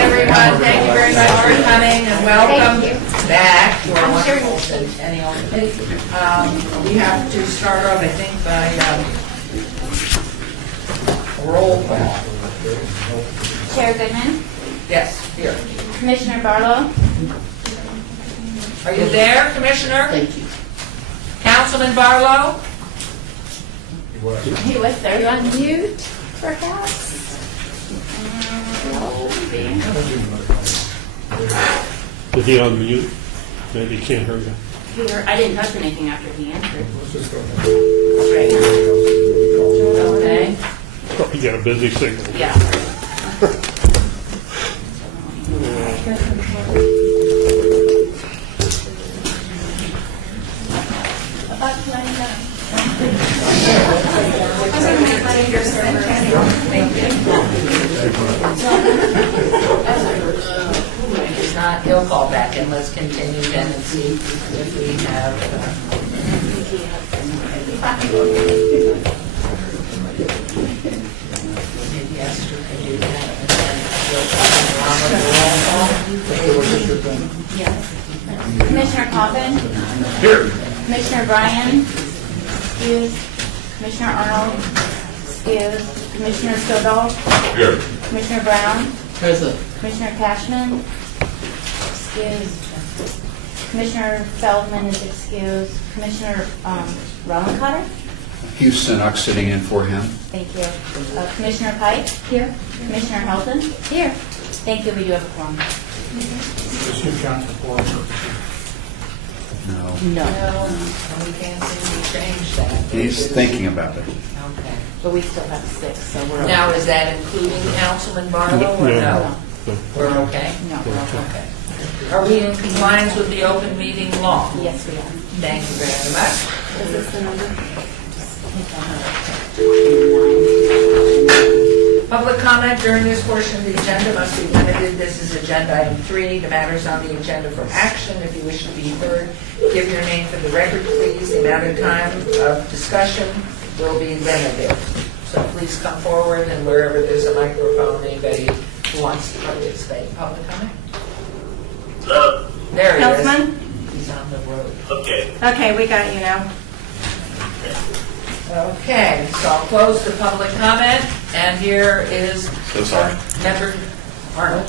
everyone. Thank you very much for coming and welcome back to our wonderful Centennial. We have to start off, I think, by roll call. Chair Goodman, Yes, here. Commissioner Barlow, Are you there, Commissioner? Thank you. Councilman Barlow? he was there. You on mute, perhaps? Is he on mute? Maybe he can't hear you. I didn't touch anything after he answered. Right. Okay. Oh, he got a busy signal. Yeah. If not, he'll call back and let's continue then and see if we have. Maybe Esther can do that and then we'll come along with the roll call. Commissioner Coffin, Here. Commissioner Bryan, excuse. Commissioner Arnold, excuse. Commissioner Stovall, Here. Commissioner Brown, Present. Commissioner Cashman, excuse. Commissioner Feldman is excused. Commissioner Rollencutter, Houston, I'm sitting in for him. thank you. Commissioner Pike, here. Commissioner Helton, here. Thank you, we do have a quorum. No. No. No, we can't seem to change that. He's thinking about it. Okay. But we still have 6, so we're Now, is that including Councilman Barlow or No. no? We're okay? No. Okay. Are we in compliance with the open meeting law? Yes, we are. Thank you very much. Is this the number? Public comment during this portion of the agenda must be limited. This is agenda item 3. The matters on the agenda for action. If you wish to be heard, give your name for the record, please. The amount of time of discussion will be limited. So please come forward, and wherever there's a microphone, anybody who wants to participate. Public comment? There he is. Councilman? He's on the road. Okay, we got you now. Okay, so I'll close the public comment, and here is Member Arnold.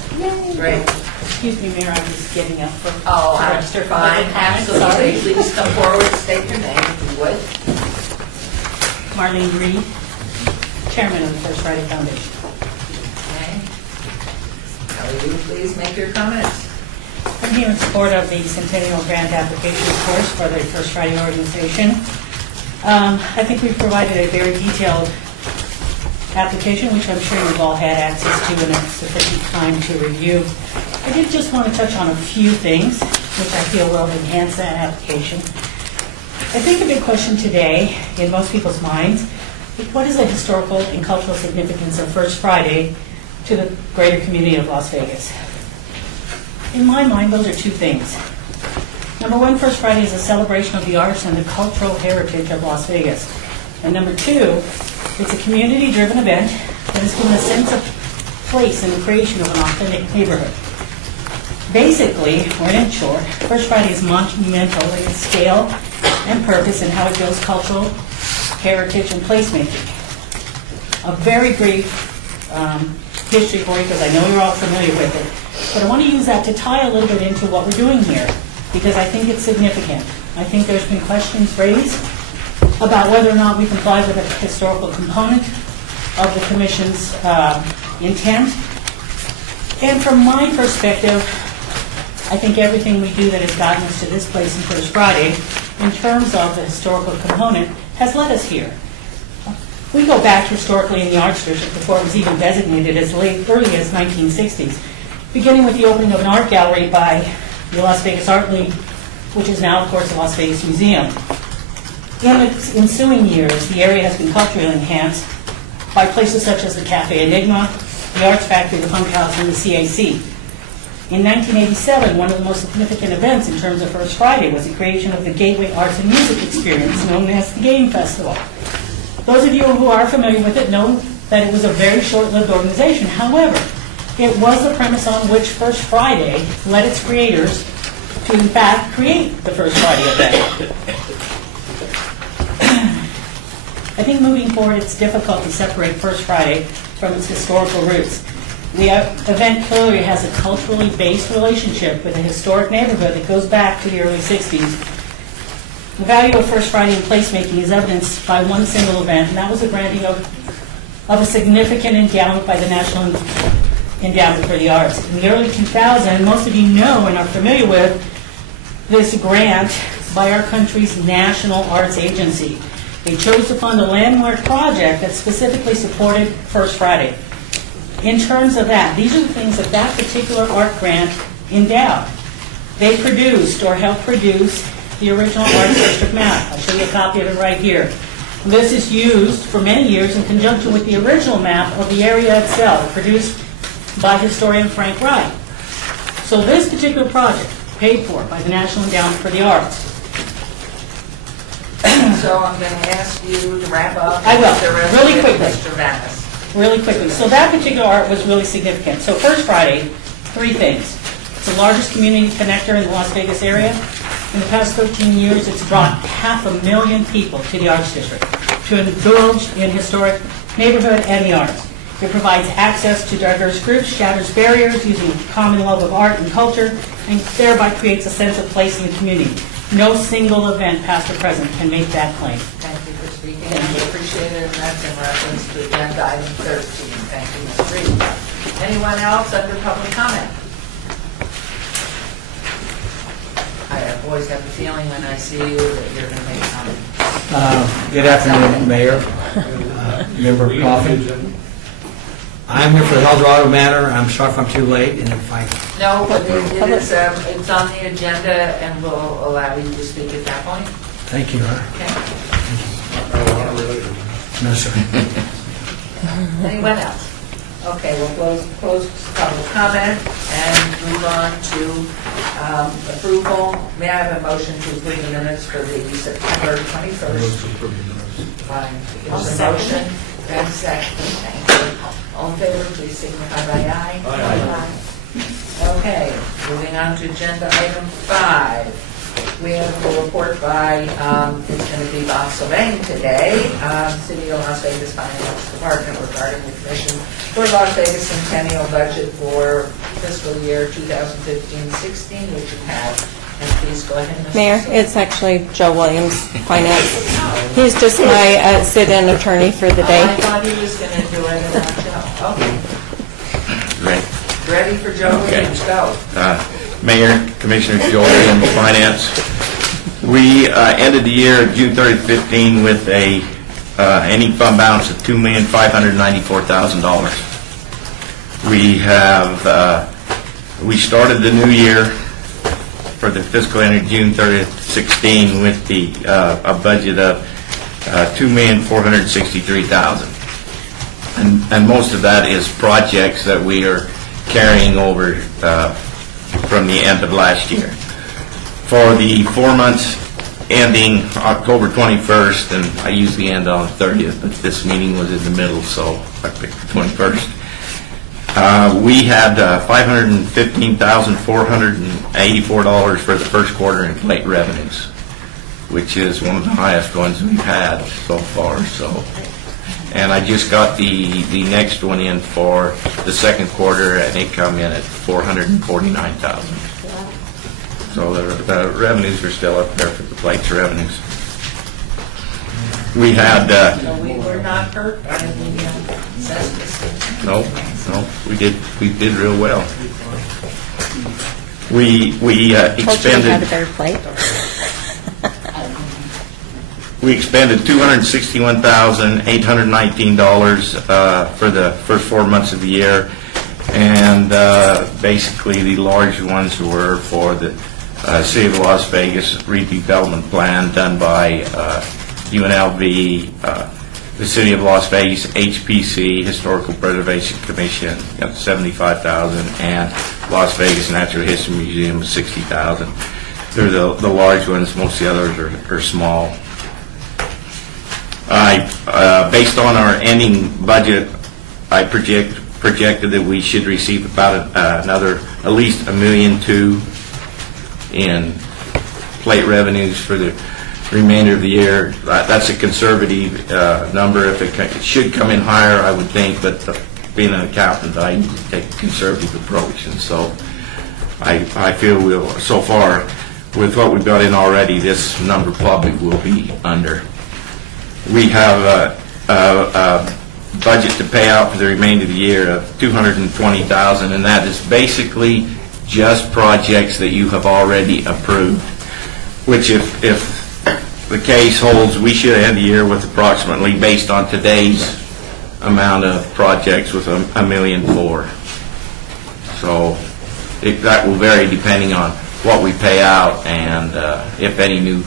Great. Excuse me, Mayor, I'm just getting up for... Oh, I'm register for fine, public comment. absolutely. Please come forward, state your name if you would. Marlene Reed, Chairman of the First Friday Foundation. Okay. Now, will you please make your comments? I'm here in support of the Centennial Grant Application course for the First Friday organization. I think we've provided a very detailed application, which I'm sure you've all had access to and have sufficient time to review. I did just want to touch on a few things, which I feel will enhance that application. I think a big question today, in most people's minds, is what is the historical and cultural significance of First Friday to the greater community of Las Vegas? In my mind, those are two things. Number one, First Friday is a celebration of the arts and the cultural heritage of Las Vegas. And number two, it's a community-driven event that has given a sense of place in the creation of an authentic neighborhood. Basically, or in short, First Friday is monumental in its scale and purpose and how it builds cultural heritage and placemaking. A very brief history for you, because I know you're all familiar with it, but I want to use that to tie a little bit into what we're doing here, because I think it's significant. I think there's been questions raised about whether or not we comply with the historical component of the Commission's intent. And from my perspective, I think everything we do that has gotten us to this place in First Friday, in terms of the historical component, has led us here. We go back historically in the Arts District before it was even designated as early as 1960s, beginning with the opening of an art gallery by the Las Vegas Art League, which is now, of course, the Las Vegas Museum. In the ensuing years, the area has been culturally enhanced by places such as the Cafe Enigma, the Arts Factory, the Punk House, and the CAC. In 1987, one of the most significant events in terms of First Friday was the creation of the Gateway Arts and Music Experience, known as the Game Festival. Those of you who are familiar with it know that it was a very short-lived organization. However, It was the premise on which First Friday led its creators to, in fact, create the First Friday event. I think moving forward, it's difficult to separate First Friday from its historical roots. The event clearly has a culturally based relationship with a historic neighborhood that goes back to the early 60s. The value of First Friday in placemaking is evidenced by one single event, and that was the granting of a significant endowment by the National Endowment for the Arts. In the early 2000s, most of you know and are familiar with this grant by our country's national arts agency. They chose to fund a landmark project that specifically supported First Friday. In terms of that, these are the things that that particular art grant endowed. They produced or helped produce the original Arts District map. I'll show you a copy of it right here. This is used for many years in conjunction with the original map of the area itself, produced by historian Frank Wright. So this particular project, paid for by the National Endowment for the Arts. So I'm going to ask you to wrap up. I will, The rest really of it, quickly. Mr. Vanis. Really quickly. So that particular art was really significant. So First Friday, three things. It's the largest community connector in the Las Vegas area. In the past 13 years, it's brought 500,000 people to the Arts District to indulge in historic neighborhood and the arts. It provides access to diverse groups, shatters barriers using a common love of art and culture, and thereby creates a sense of place in the community. No single event, past or present, can make that claim. Thank you for speaking, and we appreciate it, and that's in reference to agenda item 13. Thank you, Ms. Reed. Anyone else under public comment? I always have a feeling when I see you that you're going to make comment. Good afternoon, Mayor, Member Coffin. I'm here for the Eldorado matter. I'm sorry if I'm too late, and if I... No, but it is, it's on the agenda, and we'll allow you to speak at that point. Thank you. Okay. No, sir. Anyone else? Okay, we'll close public comment and move on to approval. May I have a motion to approve the minutes for the September 21st? Fine. There's a motion and a second. Thank you. All in favor, please signify by aye. Aye. Okay, moving on to agenda item 5. We have a report by, it's going to be Bob Sylvain today, City of Las Vegas Finance Department regarding the Commission for Las Vegas Centennial budget for fiscal year 2015-16, which you have. And please go ahead, Mr. Mayor, Sylvain. it's actually Joe Williams, Finance. He's just my sit-in attorney for the I day. thought he was going to do it without Joe. Okay. Right. Ready for Joe Okay. Williams, go. Mayor, Commissioner Joel Williams, Finance. We ended the year, June 30th, 15, with a ending fund balance of $2,594,000. We started the new year for the fiscal year June 30th, 16, with a budget of $2,463,000, and most of that is projects that we are carrying over from the end of last year. For the 4 months ending October 21st, and I usually end on the 30th, but this meeting was in the middle, so I picked the 21st. We had $515,484 for the first quarter in plate revenues, which is one of the highest ones we've had so far. And I just got the next one in for the second quarter, and it come in at $449,000. So the revenues are still up there for the plates revenues. We had So we were not hurt by the census. no, we did real well. We Told you we had a expended better plate. We expended $261,819 for the first 4 months of the year, and basically the large ones were for the City of Las Vegas redevelopment plan done by UNLV, the City of Las Vegas, HPC, Historical Preservation Commission, got $75,000, and Las Vegas Natural History Museum, $60,000. They're the large ones. Most of the others are small. Based on our ending budget, I project projected that we should receive about another, at least $1.2 million in plate revenues for the remainder of the year. That's a conservative number. If it should come in higher, I would think, but being an accountant, I take a conservative approach, and so I feel we'll, so far, with what we've got in already, this number probably will be under. We have a budget to pay out for the remainder of the year of $220,000, and that is basically just projects that you have already approved, which if the case holds, we should end the year with approximately, based on today's amount of projects, with $1.4 million. So that will vary depending on what we pay out and if any new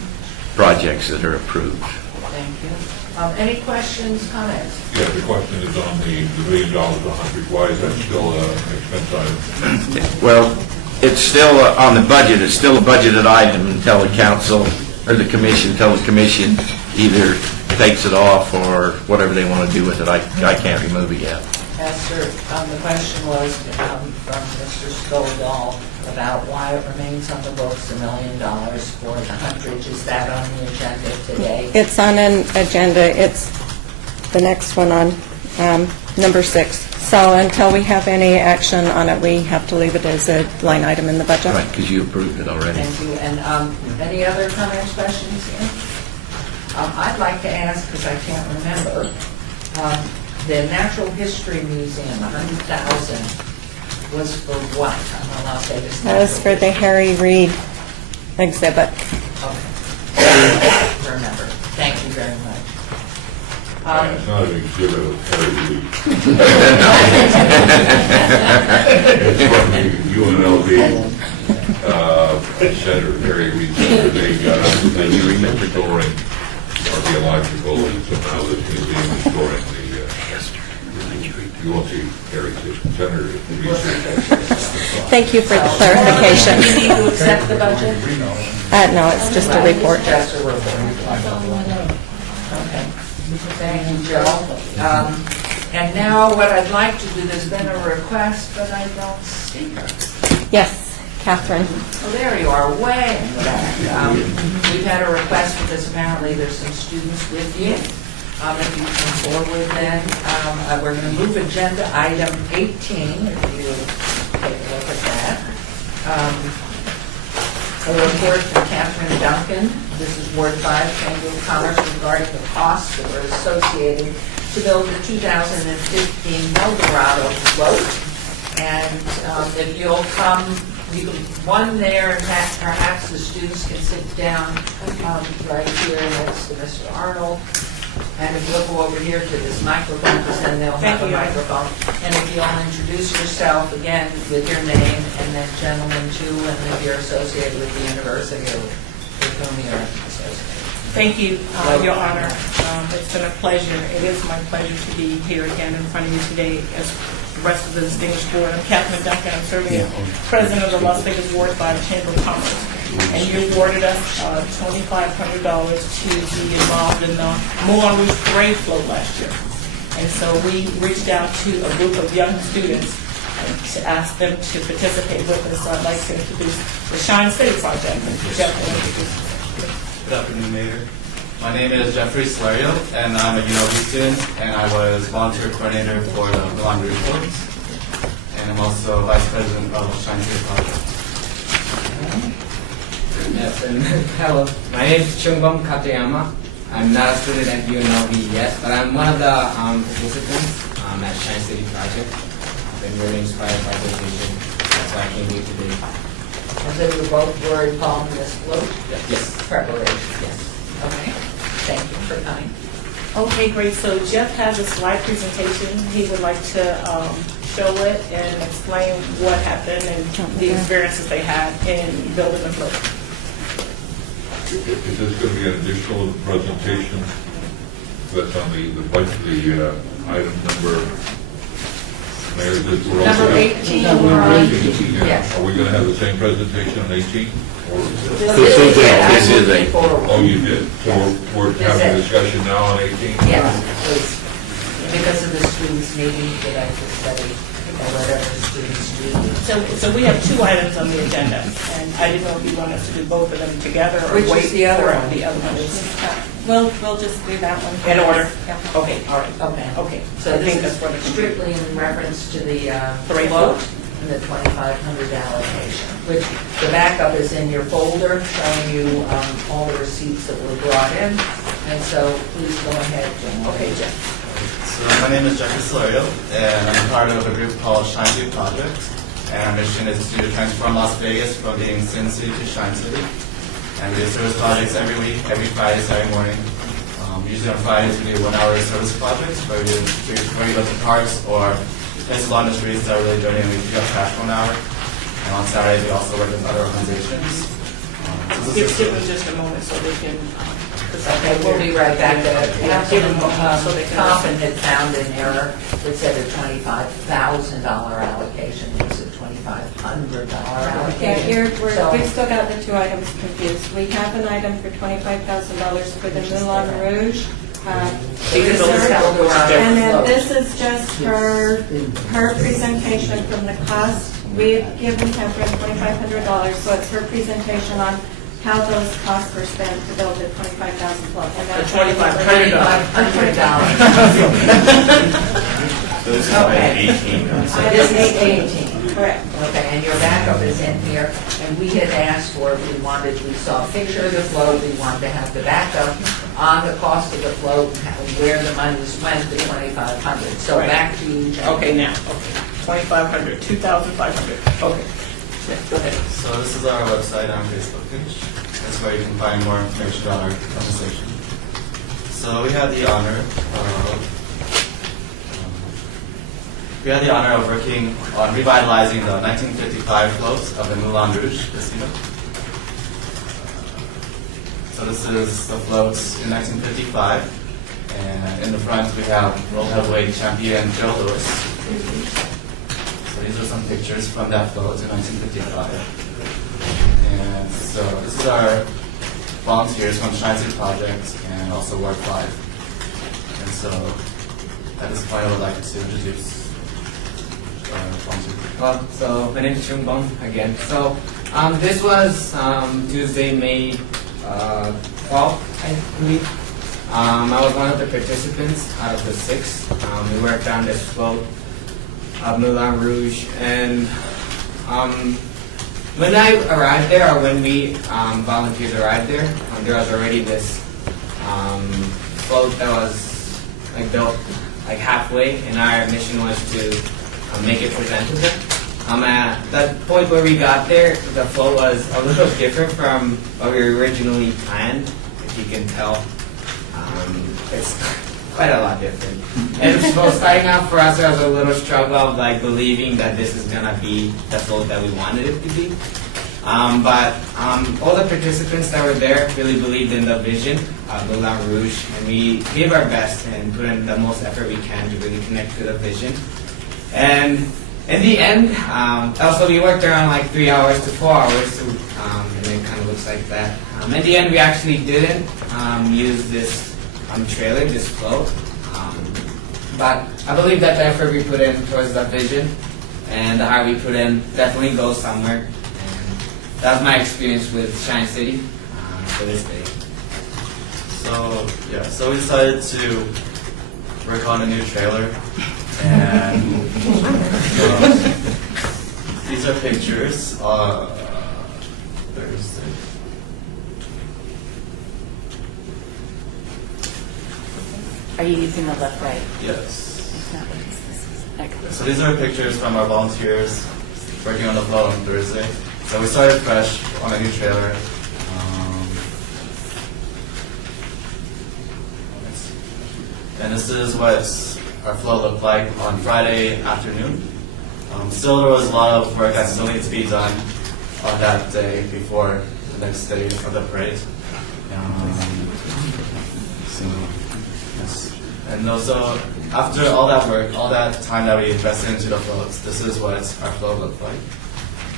projects that are approved. Thank you. Any questions, comments? Yeah, the question is on the $1 million, 100. Why is that still an expense item? Well, it's still on the budget. It's still a budgeted item until the council or the commission, either takes it off or whatever they want to do with it. I can't remove it yet. Esther, the question was from Mr. Stovall about why it remains on the books, $1 million for the 100. Is that on the agenda today? It's on an agenda. It's the next one on number 6. So until we have any action on it, we have to leave it as a line item in the budget. Right, because you approved it already. Thank you. And any other comments, questions here? I'd like to ask, because I can't remember, the Natural History Museum, $100,000 was for what? On the Las Vegas That was for the Harry Reid exhibit. Okay. Remember. Thank you very much. It's not an exhibit of Harry Reid. It's from the UNLV Center, Harry Reid Center. They got up and they were restoring archaeological, and so now this museum is storing the, you won't see Harry's Center research. Thank you for the clarification. Do you need to accept the budget? No, it's just a report. Just a report. Okay. Thank you, Joe. And now what I'd like to do, there's been a request, but I don't see her. Yes, Catherine. Oh, there you are, way in the back. We've had a request because apparently there's some students with you. If you come forward then, we're going to move agenda item 18, if you take a look at that. A report from Catherine Duncan. This is Ward 5, Chamber of Commerce, regarding the costs that were associated to build the 2015 Eldorado float. And if you'll come, one there, and perhaps the students can sit down right here next to Mr. Arnold. And if you'll go over here to this microphone, because then they'll have a microphone. And if you'll introduce yourself again with your name, and then gentlemen too, and if you're associated with the university or with whom you're associated. Thank you, Your Honor. It's been a pleasure. It is my pleasure to be here again in front of you today as the rest of the distinguished board. I'm Catherine Duncan. I'm serving as president of the Las Vegas Ward 5 Chamber of Commerce. And you awarded us $2,500 to be involved in the Moulin Rouge Parade float last year. And so we reached out to a group of young students to ask them to participate with us. So I'd like to introduce the Shine City Project. Jeff will introduce us. Good afternoon, Mayor. My name is Jeffrey Slario, and I'm a UNLV student, and I was volunteer coordinator for the Moulin Rouge Floats, and I'm also vice president of the Shine City Project. Yes, and hello. My name is Chungbom Katayama. I'm not a student at UNLV yet, but I'm one of the participants at Shine City Project. I've been really inspired by the vision. That's why I came here today. And so you both were involved in this float? Yes. Preparation? Yes. Okay. Thank you for coming. Okay, great. So Jeff has a slide presentation. He would like to show it and explain what happened and the experiences they had in building the float. Is this going to be an additional presentation that's on the budget, the item number? Mayor, Number 18. Yes. Are we going to have the same presentation on 18? Or? This is a. Oh, you did. So we're having a discussion now on 18? Yes, please. Because of the students' meetings that I could study or whatever students need. So we have two items on the agenda, and I didn't know if you want us to do both of them together or Which is wait the other for one? the other one. Is We'll just do that one. in order? Yeah. Okay, all right. Okay. Okay. So I think this that's what is it's strictly in reference to the Three float float. and the 2,500 allocation, which the backup is in your folder showing you all the receipts that were brought in. And so please go ahead, Jim. Okay, Jeff. So my name is Jeffrey Solorio, and I'm part of a group called Shine City Project. And our mission is to transform Las Vegas from being Sin City to Shine City. And we do service projects every week, every Friday, Saturday morning. Usually on Fridays we do 1 hour service projects where we go to parks or places along the streets that are really dirty, and we pick up trash for 1 hour. And on Saturdays we also work with other organizations. Give them just a moment so they can. Okay, we'll be right back. Give them a moment so they can. Coffin had found an error that said a $25,000 allocation, it was a $2,500 Yeah, allocation. So- we've still got the two items confused. We have an item for $25,000 for the Moulin Rouge. Even though it's held around their And then float. this is just her presentation from the cost. We've given Catherine $2,500, so it's her presentation on how those costs were spent to build the 25,000 float. And The that's $2,500. $2,500. So this is Okay. like 18. So this is 18. correct. Okay, and your backup is in here, and we had asked for, we saw a picture of the float, we wanted to have the backup on the cost of the float, and where the monies went, the 2,500. So Right. back to you, Jen. Okay, now, okay. 2,500, 2,500. Okay. Yeah, go ahead. So this is our website and our Facebook page. That's where you can find more information about our conversation. So we had the honor of working on revitalizing the 1955 floats of the Moulin Rouge Casino. So this is the floats in 1955, and in the front we have world heavyweight champion Joe Louis. So these are some pictures from that float in 1955. And so this is our volunteers from Shine City Project and also Ward 5. And so at this point I would like to introduce our volunteers. So my name is Chung Bong again. So this was Tuesday, May 12th, I believe. I was one of the participants out of the 6. We worked on this float of Moulin Rouge, and when I arrived there, or when we volunteers arrived there, there was already this float that was like built like halfway, and our mission was to make it presentable. At that point where we got there, the float was a little different from what we originally planned. If you can tell, it's quite a lot different. And so starting out for us, there was a little struggle of like believing that this is gonna be the float that we wanted it to be. But all the participants that were there really believed in the vision of Moulin Rouge, and we gave our best and put in the most effort we can to really connect to the vision. And in the end, also we worked around like 3 hours to 4 hours, and it kind of looks like that. In the end, we actually didn't use this trailer, this float, but I believe that the effort we put in towards the vision and the heart we put in definitely goes somewhere. And that was my experience with Shine City to this day. So yeah, so we decided to work on a new trailer, and these are pictures. There's Are you using the left, right? yes. It's not what this is. Okay. So these are pictures from our volunteers working on the float on Thursday. So we started fresh on a new trailer. And this is what our float looked like on Friday afternoon. Still, there was a lot of work that still needs to be done on that day before the next day of the parade. And also, after all that work, all that time that we invested into the floats, this is what our float looked like.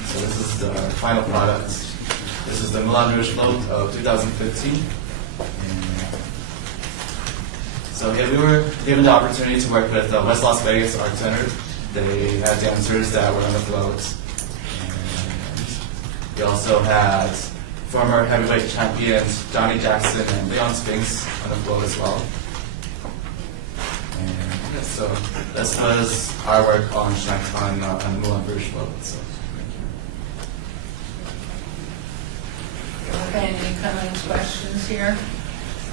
So this is the final product. This is the Moulin Rouge float of 2015. And So yeah, we were given the opportunity to work with the West Las Vegas Art Center. They had dancers that were on the floats. And we also had former heavyweight champions Johnny Jackson and Leon Spinks on the float as well. And yeah, so this was our work on the Moulin Rouge float. So. Okay, any comments, questions here?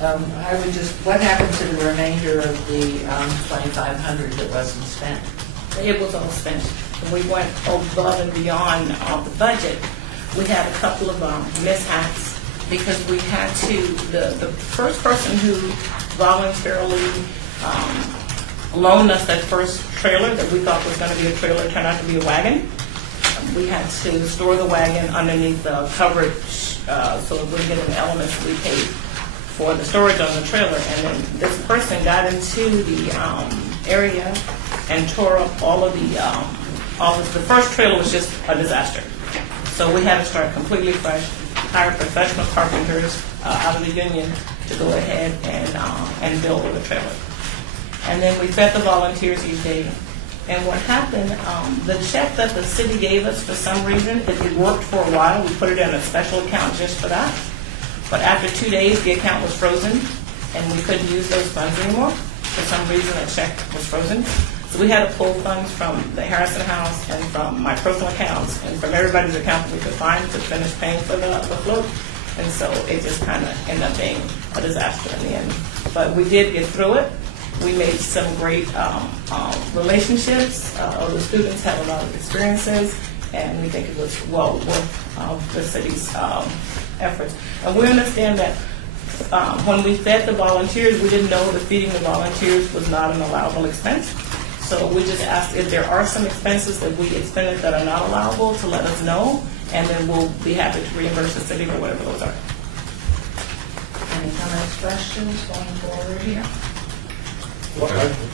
I would just, what happened to the remainder of the 2,500 that wasn't spent? It was all spent. We went above and beyond the budget. We had a couple of mishaps because we had to, the first person who voluntarily loaned us that first trailer that we thought was going to be a trailer turned out to be a wagon. We had to store the wagon underneath the coverage so it wouldn't get in the elements. We paid for the storage on the trailer, and then this person got into the area and tore up all of the first trailer was just a disaster. So we had to start completely fresh, hire professional carpenters out of the union to go ahead and build the trailer. And then we fed the volunteers each day. And what happened, the check that the city gave us, for some reason, it worked for a while. We put it in a special account just for that. But after 2 days, the account was frozen, and we couldn't use those funds anymore. For some reason, the check was frozen. So we had to pull funds from the Harrison House and from my personal accounts and from everybody's account that we could find to finish paying for the float. And so it just kind of ended up being a disaster in the end. But we did get through it. We made some great relationships. The students had a lot of experiences, and we think it was well worth the city's efforts. And we understand that when we fed the volunteers, we didn't know that feeding the volunteers was not an allowable expense. So we just asked if there are some expenses that we expended that are not allowable to let us know, and then we'll be happy to reimburse the city for whatever those are. Any comments, questions going forward here? Well, I could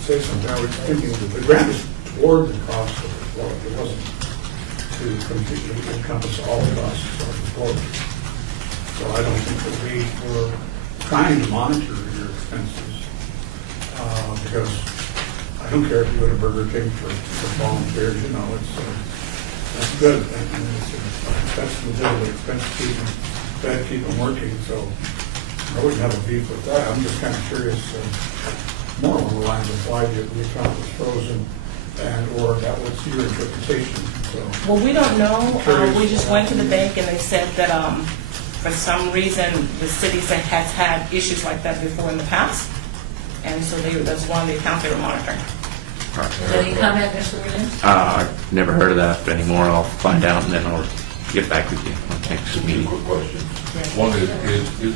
say something. I was thinking that the grant is toward the cost of the float. It wasn't to completely encompass all the costs of the float. So I don't think that we were trying to monitor your expenses because I don't care if you go to Burger King for volunteers. You know, that's good, and that's legitimate expense to keep them working. So I wouldn't have a beef with that. I'm just kind of curious, more along the lines of why the account was frozen, or that was your interpretation. So, well, we don't know. We just went to the bank and they said that for some reason the city has had issues like that before in the past, and so that's one of the accounts they were monitoring. Any comment, Mr. Williams? I've never heard of that anymore. I'll find out and then I'll get back with you on next Two meeting. quick questions. One is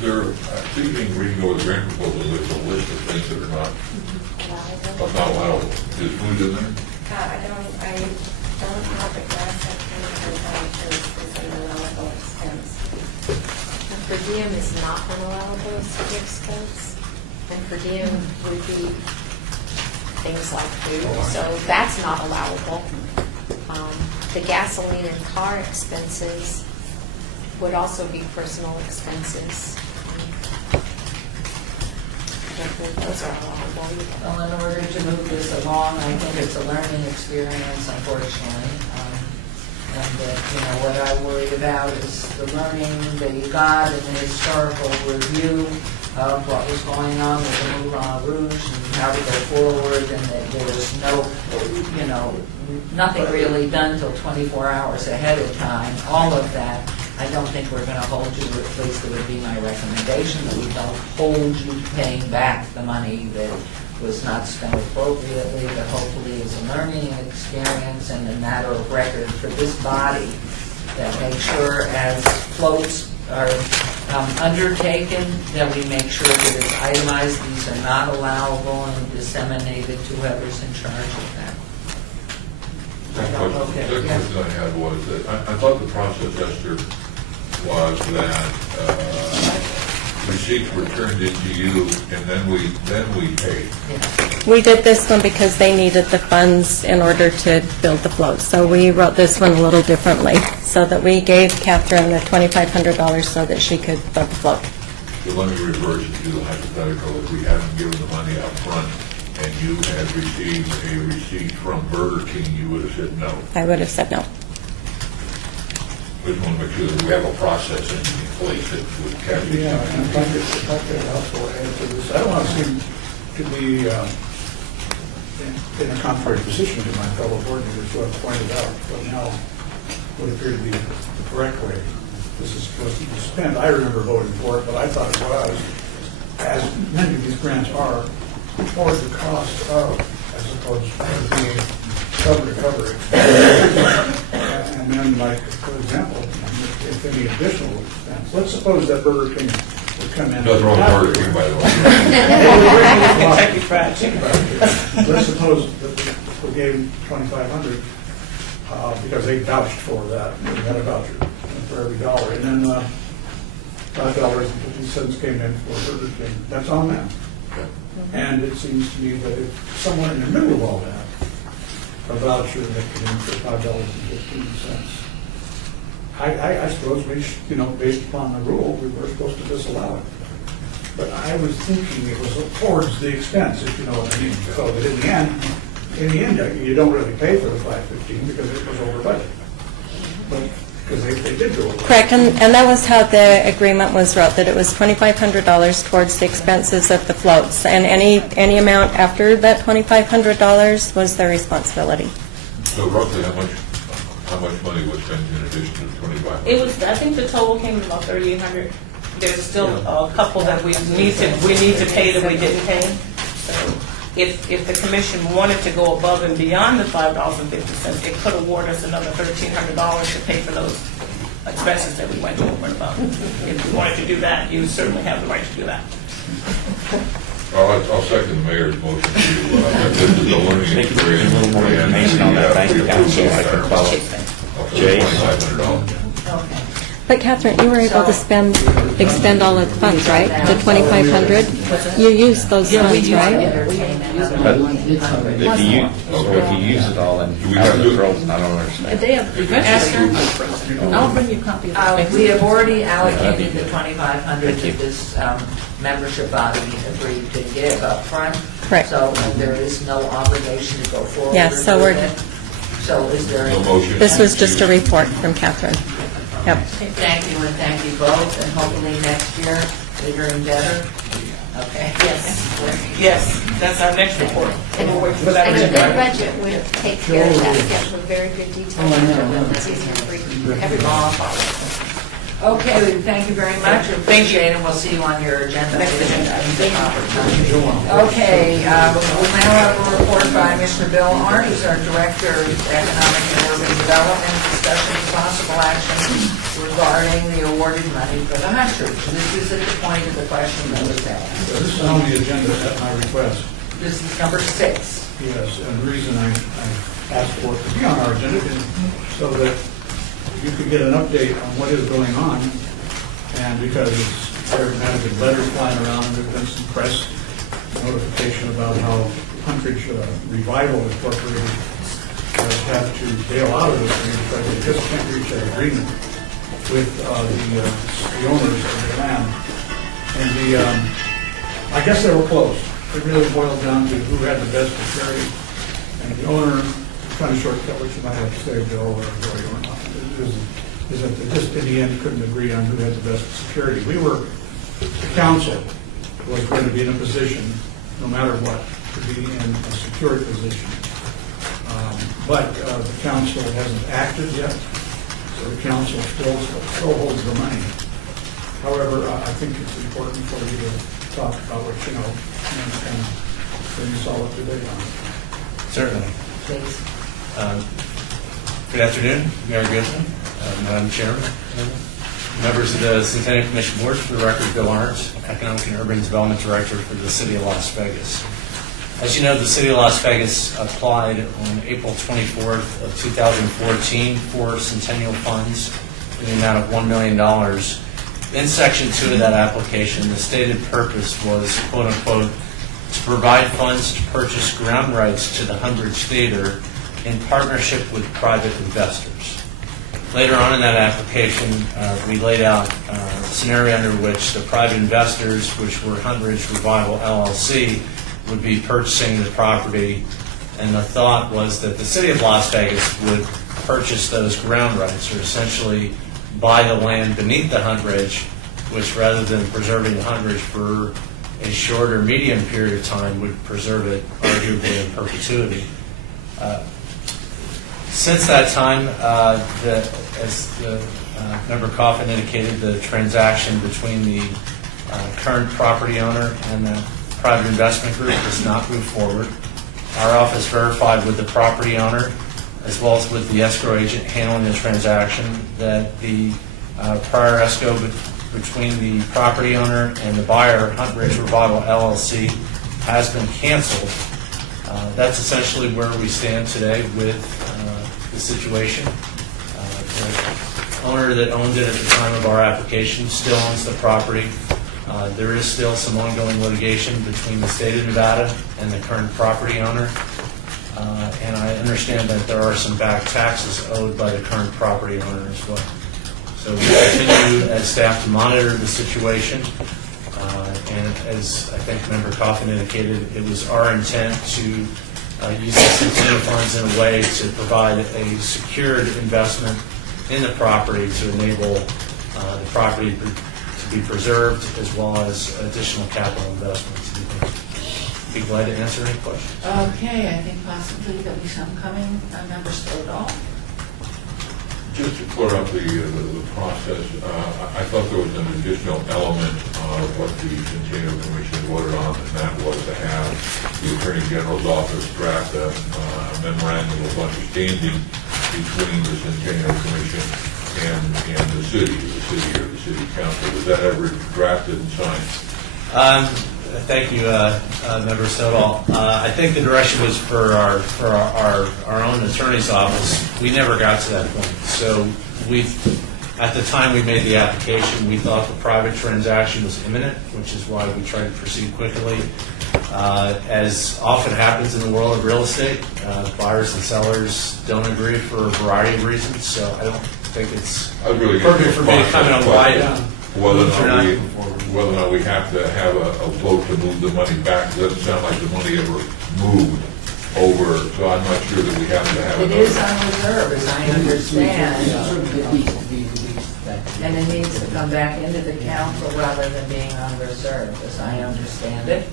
there, speaking, reading over the grant proposal, there's a list of things that are not allowable. Is food in there? I don't have the grant section is an allowable expense. Per diem is not an allowable expense, and per diem would be things like food, so that's not allowable. The gasoline and car expenses would also be personal expenses. I don't think those are allowable either. Well, in order to move this along, I think it's a learning experience, unfortunately. And what I worried about is the learning that you got and the historical review of what was going on with the Moulin Rouge and how to go forward, and that there was nothing really done till 24 hours ahead of time. All of that, I don't think we're going to hold you, or at least it would be my recommendation that we don't hold you to paying back the money that was not spent appropriately, but hopefully is a learning experience and a matter of record for this body that make sure as floats are undertaken, that we make sure that it's itemized, these are not allowable, and disseminated to whoever's in charge of that. Second question I had was that I thought the process, Esther, was that receipts were turned into you and then we paid. We did this one because they needed the funds in order to build the float. So we wrote this one a little differently, so that we gave Catherine the $2,500 so that she could build the float. So let me reverse it to the hypothetical. If we hadn't given the money up front and you had received a receipt from Burger King, you would have said no. I would have said no. We just want to make sure that we have a process in place that would capture. Yeah, and if I could also add to this, I don't want to seem to be in a contrary position to my fellow board members who have pointed out what now would appear to be the correct way this is supposed to be spent. I remember voting for it, but I thought it was, as many of these grants are, towards the cost of, as opposed to being cover expenses. And then, like, for example, if any additional expense, let's suppose that Burger King would come in. Nothing wrong with Burger King, by the way. Kentucky Fried Chicken. Let's suppose that we gave $2,500 because they vouched for that. We had a voucher for every dollar. And then $5.50 came in for Burger King. That's on them. And it seems to me that if somewhere in the middle of all that, a voucher that came in for $5.15. I suppose we should, based upon the rule, we were supposed to disallow it. But I was thinking it was towards the expense, if you know what I mean. So that in the end, you don't really pay for the $5.15 because it was over budget. But because they did go over. Correct, and that was how the agreement was wrote, that it was $2,500 towards the expenses of the floats, and any amount after that $2,500 was their responsibility. So roughly how much money was spent in addition to the 25? It was, I think the total came to about 3,800. There's still a couple that we need to pay that we didn't pay. So if the commission wanted to go above and beyond the $5.50, it could award us another $1,300 to pay for those expenses that we went over and above. If we wanted to do that, you certainly have the right to do that. I'll second the mayor's motion to, this is the learning experience. A little more information on that bank account so I can follow. Jay? Okay. But Catherine, you were able to expend all of the funds, right? The $2,500? You used those funds, right? But if you use it all, then how are the girls not on our staff? They have, I'll bring you a copy of the We have already allocated the $2,500 that this membership body agreed to give up front. Correct. So there is no obligation to go forward. Yes, so with we're- it. So is there? No motion. This was just a report from Catherine. Yep. Thank you, and thank you both, and hopefully next year, bigger and better. Okay. Yes, that's our next report. And we'll wait for that And a agenda. good budget would take care of that, get some very good detail. It's easier for everybody. Okay, thank you very much, and appreciate it, and we'll see you on your agenda. Next agenda. Okay, we'll now have a report by Mr. Bill Arndt, who's our Director of Economic and Urban Development, discussion of possible action regarding the awarded money for the Hut Church. This is at the point of the question that was asked. This is on the agenda at my request. This is number 6. Yes, and the reason I asked for it to be on our agenda is so that you could get an update on what is going on, and because there have been letters flying around, and there's been some press notification about how Huntridge Revival Incorporated has had to bail out of this thing because they just can't reach an agreement with the owners of the land. And I guess they were close. It really boiled down to who had the best security, and the owner, kind of shortcut what you might have to say, Bill, or Roy, or not, is that they just in the end couldn't agree on who had the best security. The council was going to be in a position, no matter what, to be in a secure position. But the council hasn't acted yet, so the council still holds the money. However, I think it's important for you to talk about what you know and bring us all up to date on it. Certainly. Please. Good afternoon, Mayor Goodman, Madam Chairman, members of the Centennial Commission Board. For the record, Bill Arndt, Economic and Urban Development Director for the City of Las Vegas. As you know, the City of Las Vegas applied on April 24th of 2014 for Centennial funds in the amount of $1 million. In Section 2 of that application, the stated purpose was, quote unquote, to provide funds to purchase ground rights to the Huntridge Theater in partnership with private investors. Later on in that application, we laid out scenario under which the private investors, which were Hunt Ridge Revival LLC, would be purchasing the property. And the thought was that the city of Las Vegas would purchase those ground rights, or essentially buy the land beneath the Hunt Ridge, which rather than preserving the Hunt Ridge for a short or medium period of time, would preserve it arguably in perpetuity. Since that time, as the Member Coffin indicated, the transaction between the current property owner and the private investment group has not moved forward. Our office verified with the property owner, as well as with the escrow agent handling the transaction, that the prior escrow between the property owner and the buyer, Hunt Ridge Revival LLC, has been canceled. That's essentially where we stand today with the situation. The owner that owned it at the time of our application still owns the property. There is still some ongoing litigation between the state of Nevada and the current property owner. And I understand that there are some back taxes owed by the current property owner as well. So we continue as staff to monitor the situation. And as I think Member Coffin indicated, it was our intent to use the Centennial funds in a way to provide a secured investment in the property to enable the property to be preserved, as well as additional capital investments. Be glad to answer any questions. Okay, I think possibly there'll be some coming. Member Stoddall? Just to clear up the process, I thought there was an additional element of what the Centennial Commission voted on, and that was to have the Attorney General's office draft a memorandum of understanding between the Centennial Commission and the city or the city council. Was that ever drafted and signed? Thank you, Member Stoddall. I think the direction was for our own attorney's office. We never got to that point. So at the time we made the application, we thought the private transaction was imminent, which is why we tried to proceed quickly. As often happens in the world of real estate, buyers and sellers don't agree for a variety of reasons. So I don't think it's appropriate for me to comment on why. Whether or not we have to have a vote to move the money back. It doesn't sound like the money ever moved over, so I'm not sure that we have to have It is on reserve, as I understand. And it needs to come back into the council rather than being on reserve, as I understand it.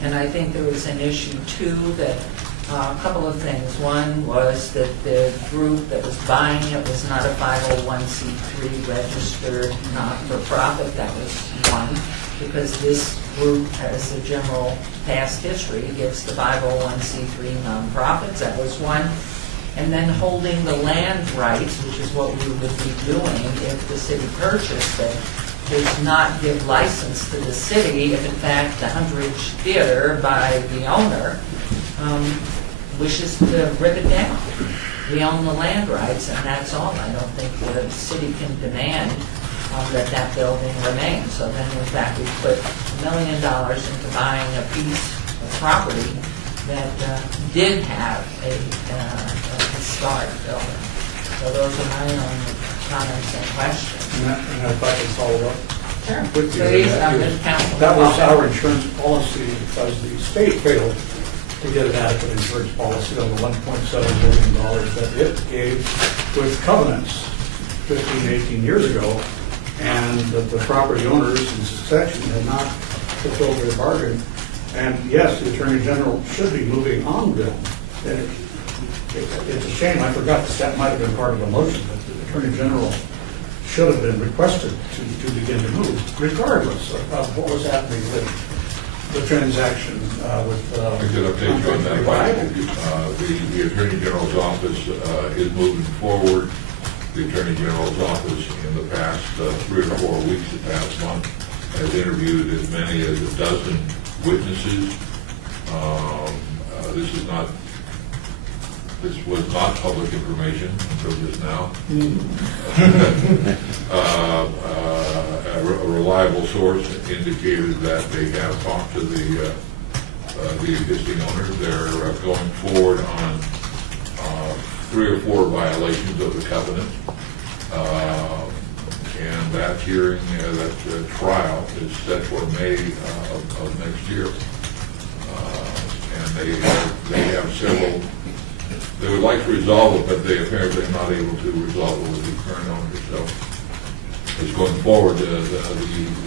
And I think there was an issue too that a couple of things. One was that the group that was buying it was not a 501c3 registered not-for-profit. That was one, because this group has a general past history against the 501c3 nonprofits. That was one. And then holding the land rights, which is what we would be doing if the city purchased it, does not give license to the city if in fact the Hunt Ridge Theater by the owner wishes to rip it down. We own the land rights, and that's all. I don't think the city can demand that building remains. So then, in fact, we put $1 million into buying a piece of property that did have a historic building. So those are my own comments and questions. And if I can follow up. Sure. With you. Please, Councilman That was Coffin. our insurance policy because the state failed to get an adequate insurance policy on the $1.7 billion that it gave with covenants 15, 18 years ago, and that the property owners in succession had not fulfilled their bargain. And yes, the Attorney General should be moving on them. And it's a shame, I forgot that might have been part of the motion, but the Attorney General should have been requested to begin to move, regardless of what was happening with the transaction with... I could update you on that. The Attorney General's office is moving forward. The Attorney General's office in the past 3 or 4 weeks, the past month, has interviewed as many as a dozen witnesses. This was not public information until just now. A reliable source indicated that they have talked to the existing owner. They're going forward on 3 or 4 violations of the covenant, and that hearing, that trial is set for May of next year. And they have several, they would like to resolve it, but they apparently are not able to resolve it with the current owner. So it's going forward. The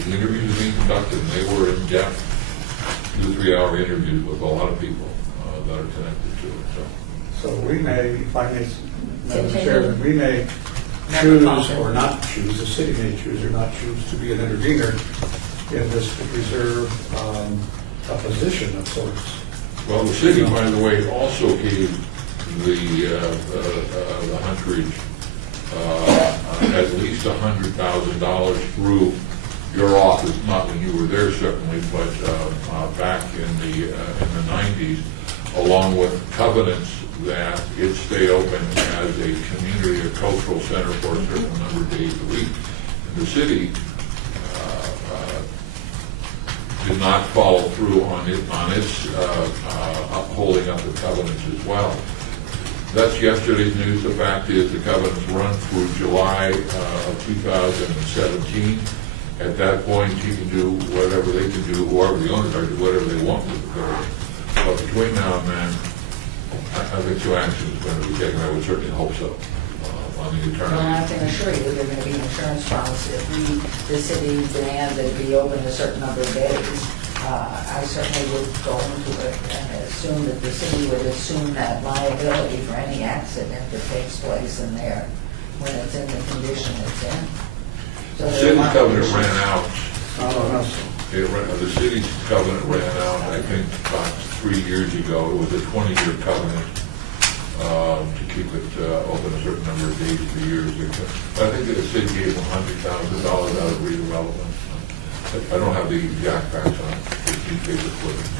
interviews are being conducted, and they were in depth, 2 to 3 hour interviews with a lot of people that are connected to it. So we may, if I may, Madam Continue. Chairman, we may Member choose Coffin. or not choose, the city may choose or not choose to be an intervener in this to preserve a position of sorts. Well, the city, by the way, also gave the Huntridge at least $100,000 through your office, not when you were there certainly, but back in the 90s, along with covenants that it stay open as a community, a cultural center for a certain number of days a week. And the city did not follow through on its upholding of the covenants as well. That's yesterday's news. The fact is the covenants run through July of 2017. At that point, you can do whatever they can do, whoever the owners are, do whatever they want with the covenant. But between now and then, I think 2 actions are going to be taken. I would certainly hope so on the attorney. Well, I can assure you there are going to be insurance policy. If the city demand that it be open a certain number of days, I certainly would go into it and assume that the city would assume that liability for any accident that takes place in there when it's in the condition it's in. So The there city might be covenant insurance. ran out. The city's covenant ran out, I think, about 3 years ago. It was a 20-year covenant to keep it open a certain number of days per year. But I think that the city gave them $100,000 out of redevelopment. I don't have the exact facts on it. It's in paper footage.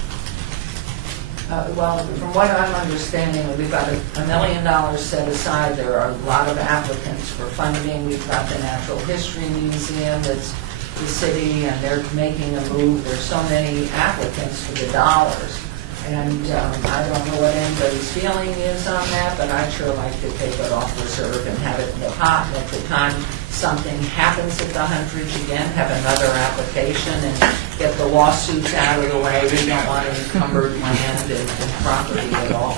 Well, from what I'm understanding, we've got $1 million set aside. There are a lot of applicants for funding. We've got the Natural History Museum that's the city, and they're making a move. There's so many applicants for the dollars. And I don't know what anybody's feeling is on that, but I'd sure like to take it off reserve and have it in the pot. And at the time something happens at the Huntridge again, have another application and get the lawsuits out of the way. We don't want encumbered land and property at all.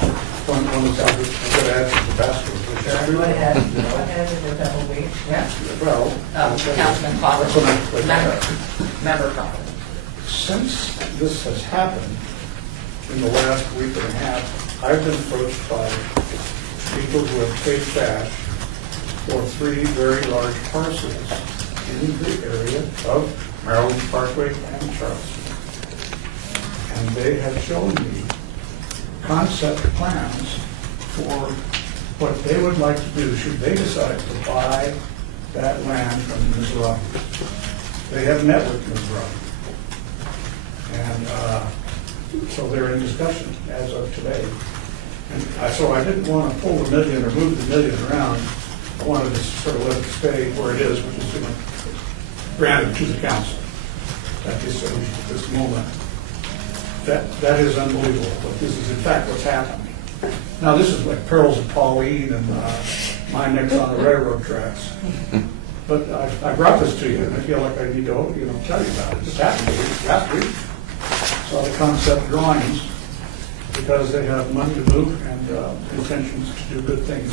One of the subjects, I could add to the basket. Sure, go ahead. Go ahead with the Pebble Beach. Yeah. Well, Councilman that's what Collins. Member Collins. Since this has happened, in the last week and a half, I've been approached by people who have paid cash for 3 very large parcels in the area of Maryland Parkway and Charleston. And they have shown me concept plans for what they would like to do should they decide to buy that land from the Mizrahi. They have met with Mizrahi. And so they're in discussion as of today. And so I didn't want to pull the million or move the million around. I wanted to sort of let it stay where it is, which is granted to the council at this moment. That is unbelievable, but this is in fact what's happening. Now this is like Perils of Pauline and my neck's on the railroad tracks. But I brought this to you, and I feel like I need to tell you about it. It just happened to me last week. Saw the concept drawings because they have money to move and intentions to do good things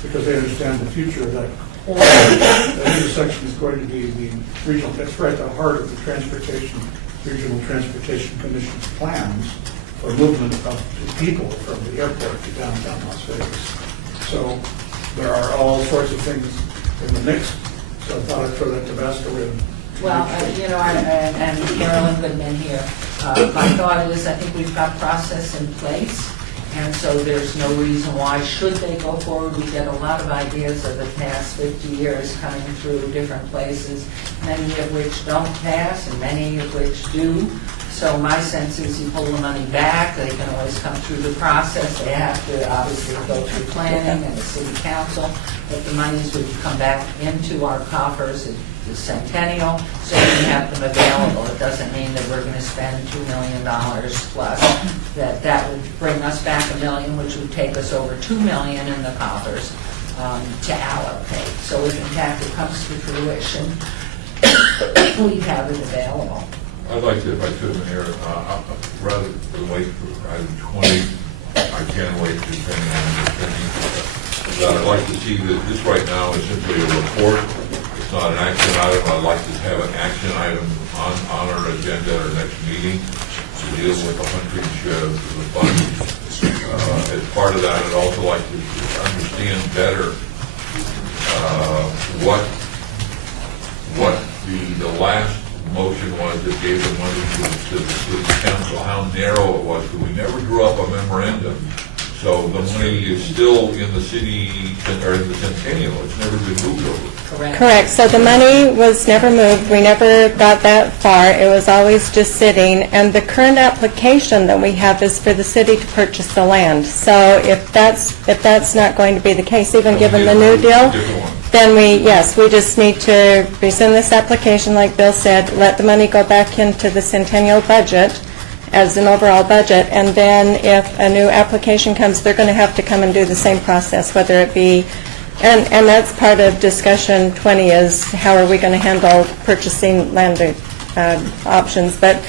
because they understand the future of that whole that intersection is going to be the regional. It's right at the heart of the Regional Transportation Commission's plans for movement of people from the airport to downtown Las Vegas. So there are all sorts of things in the mix. So I thought I'd throw that Tabasco in. Well, and Carolyn Goodman here. My thought is, I think we've got process in place, and so there's no reason why, should they go forward, we get a lot of ideas of the past 50 years coming through different places, many of which don't pass and many of which do. So my sense is you pull the money back, they can always come through the process. They have to obviously go through planning and the city council, but the monies would come back into our coffers at the Centennial, so we have them available. It doesn't mean that we're going to spend $2 million plus. That would bring us back $1 million, which would take us over $2 million in the coffers. to allocate. So if in fact it comes to fruition, we have it available. I'd like to, if I could, Mayor, rather than wait for item 20, I can wait to 10 and 15. I'd like to see that this right now is simply a report. It's not an action item. I'd like to have an action item on our agenda at our next meeting to deal with the hundredage of the funds. As part of that, I'd also like to understand better what the last motion was that gave the money to the city council, how narrow it was, because we never drew up a memorandum. So the money is still in the city, or in the Centennial, it's never been moved over. Correct. So the money was never moved. We never got that far. It was always just sitting. And the current application that we have is for the city to purchase the land. So if that's not going to be the case, even given the new deal, then we just need to rescind this application, like Bill said, let the money go back into the Centennial budget as an overall budget, and then if a new application comes, they're going to have to come and do the same process, whether it be, and that's part of discussion 20 is how are we going to handle purchasing land options. But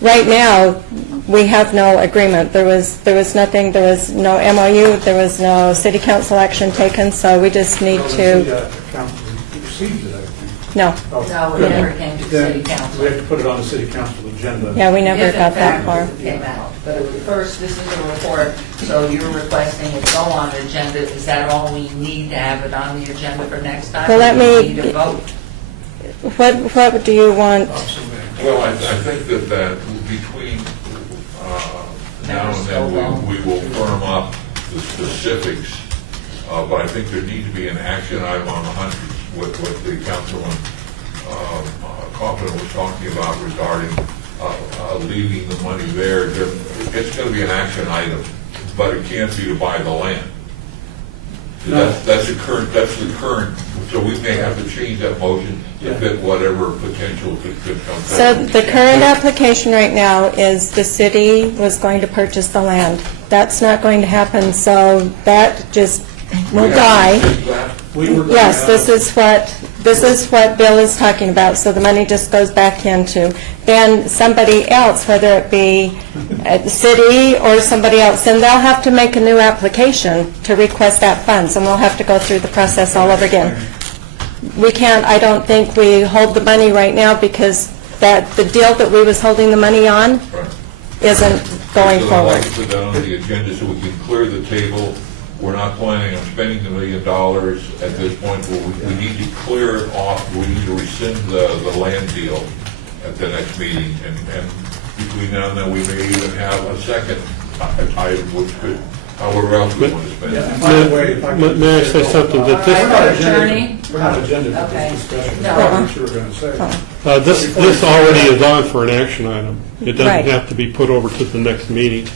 right now, we have no agreement. There was nothing, there was no MOU, there was no city council action taken, so we just need to... No. No, it never came to city council. We have to put it on the city council agenda. Yeah, we never got that far. If in fact it came out. But first, this is a report, so you're requesting it go on the agenda. Is that all we need to have it on the agenda for next time? Well, let Or do we me- need a vote? What do you want? Well, I think that between now and then, we will firm up the specifics, but I think there needs to be an action item on the hundreds, what the Councilman Coughlin was talking about regarding leaving the money there. It's going to be an action item, but it can't be to buy the land. No. That's the current, so we may have to change that motion to fit whatever potential could come. So the current application right now is the city was going to purchase the land. That's not going to happen, so that just will die. Yes, this is what Bill is talking about, so the money just goes back into. Then somebody else, whether it be the city or somebody else, then they'll have to make a new application to request that funds, and we'll have to go through the process all over again. We can't, I don't think we hold the money right now because the deal that we was holding the money on isn't going So I'd forward. like to put that on the agenda so we can clear the table. We're not planning on spending the $1 million at this point. We need to clear it off. We need to rescind the land deal at the next meeting. And between now and then, we may even have a second item, which could, however else we want to spend it. And by the way, if I could May I say something that this... We're not agenda for Okay. this discussion. No. That's what you were going to say. This already is on for an action item. It doesn't Right. have to be put over to the next meeting.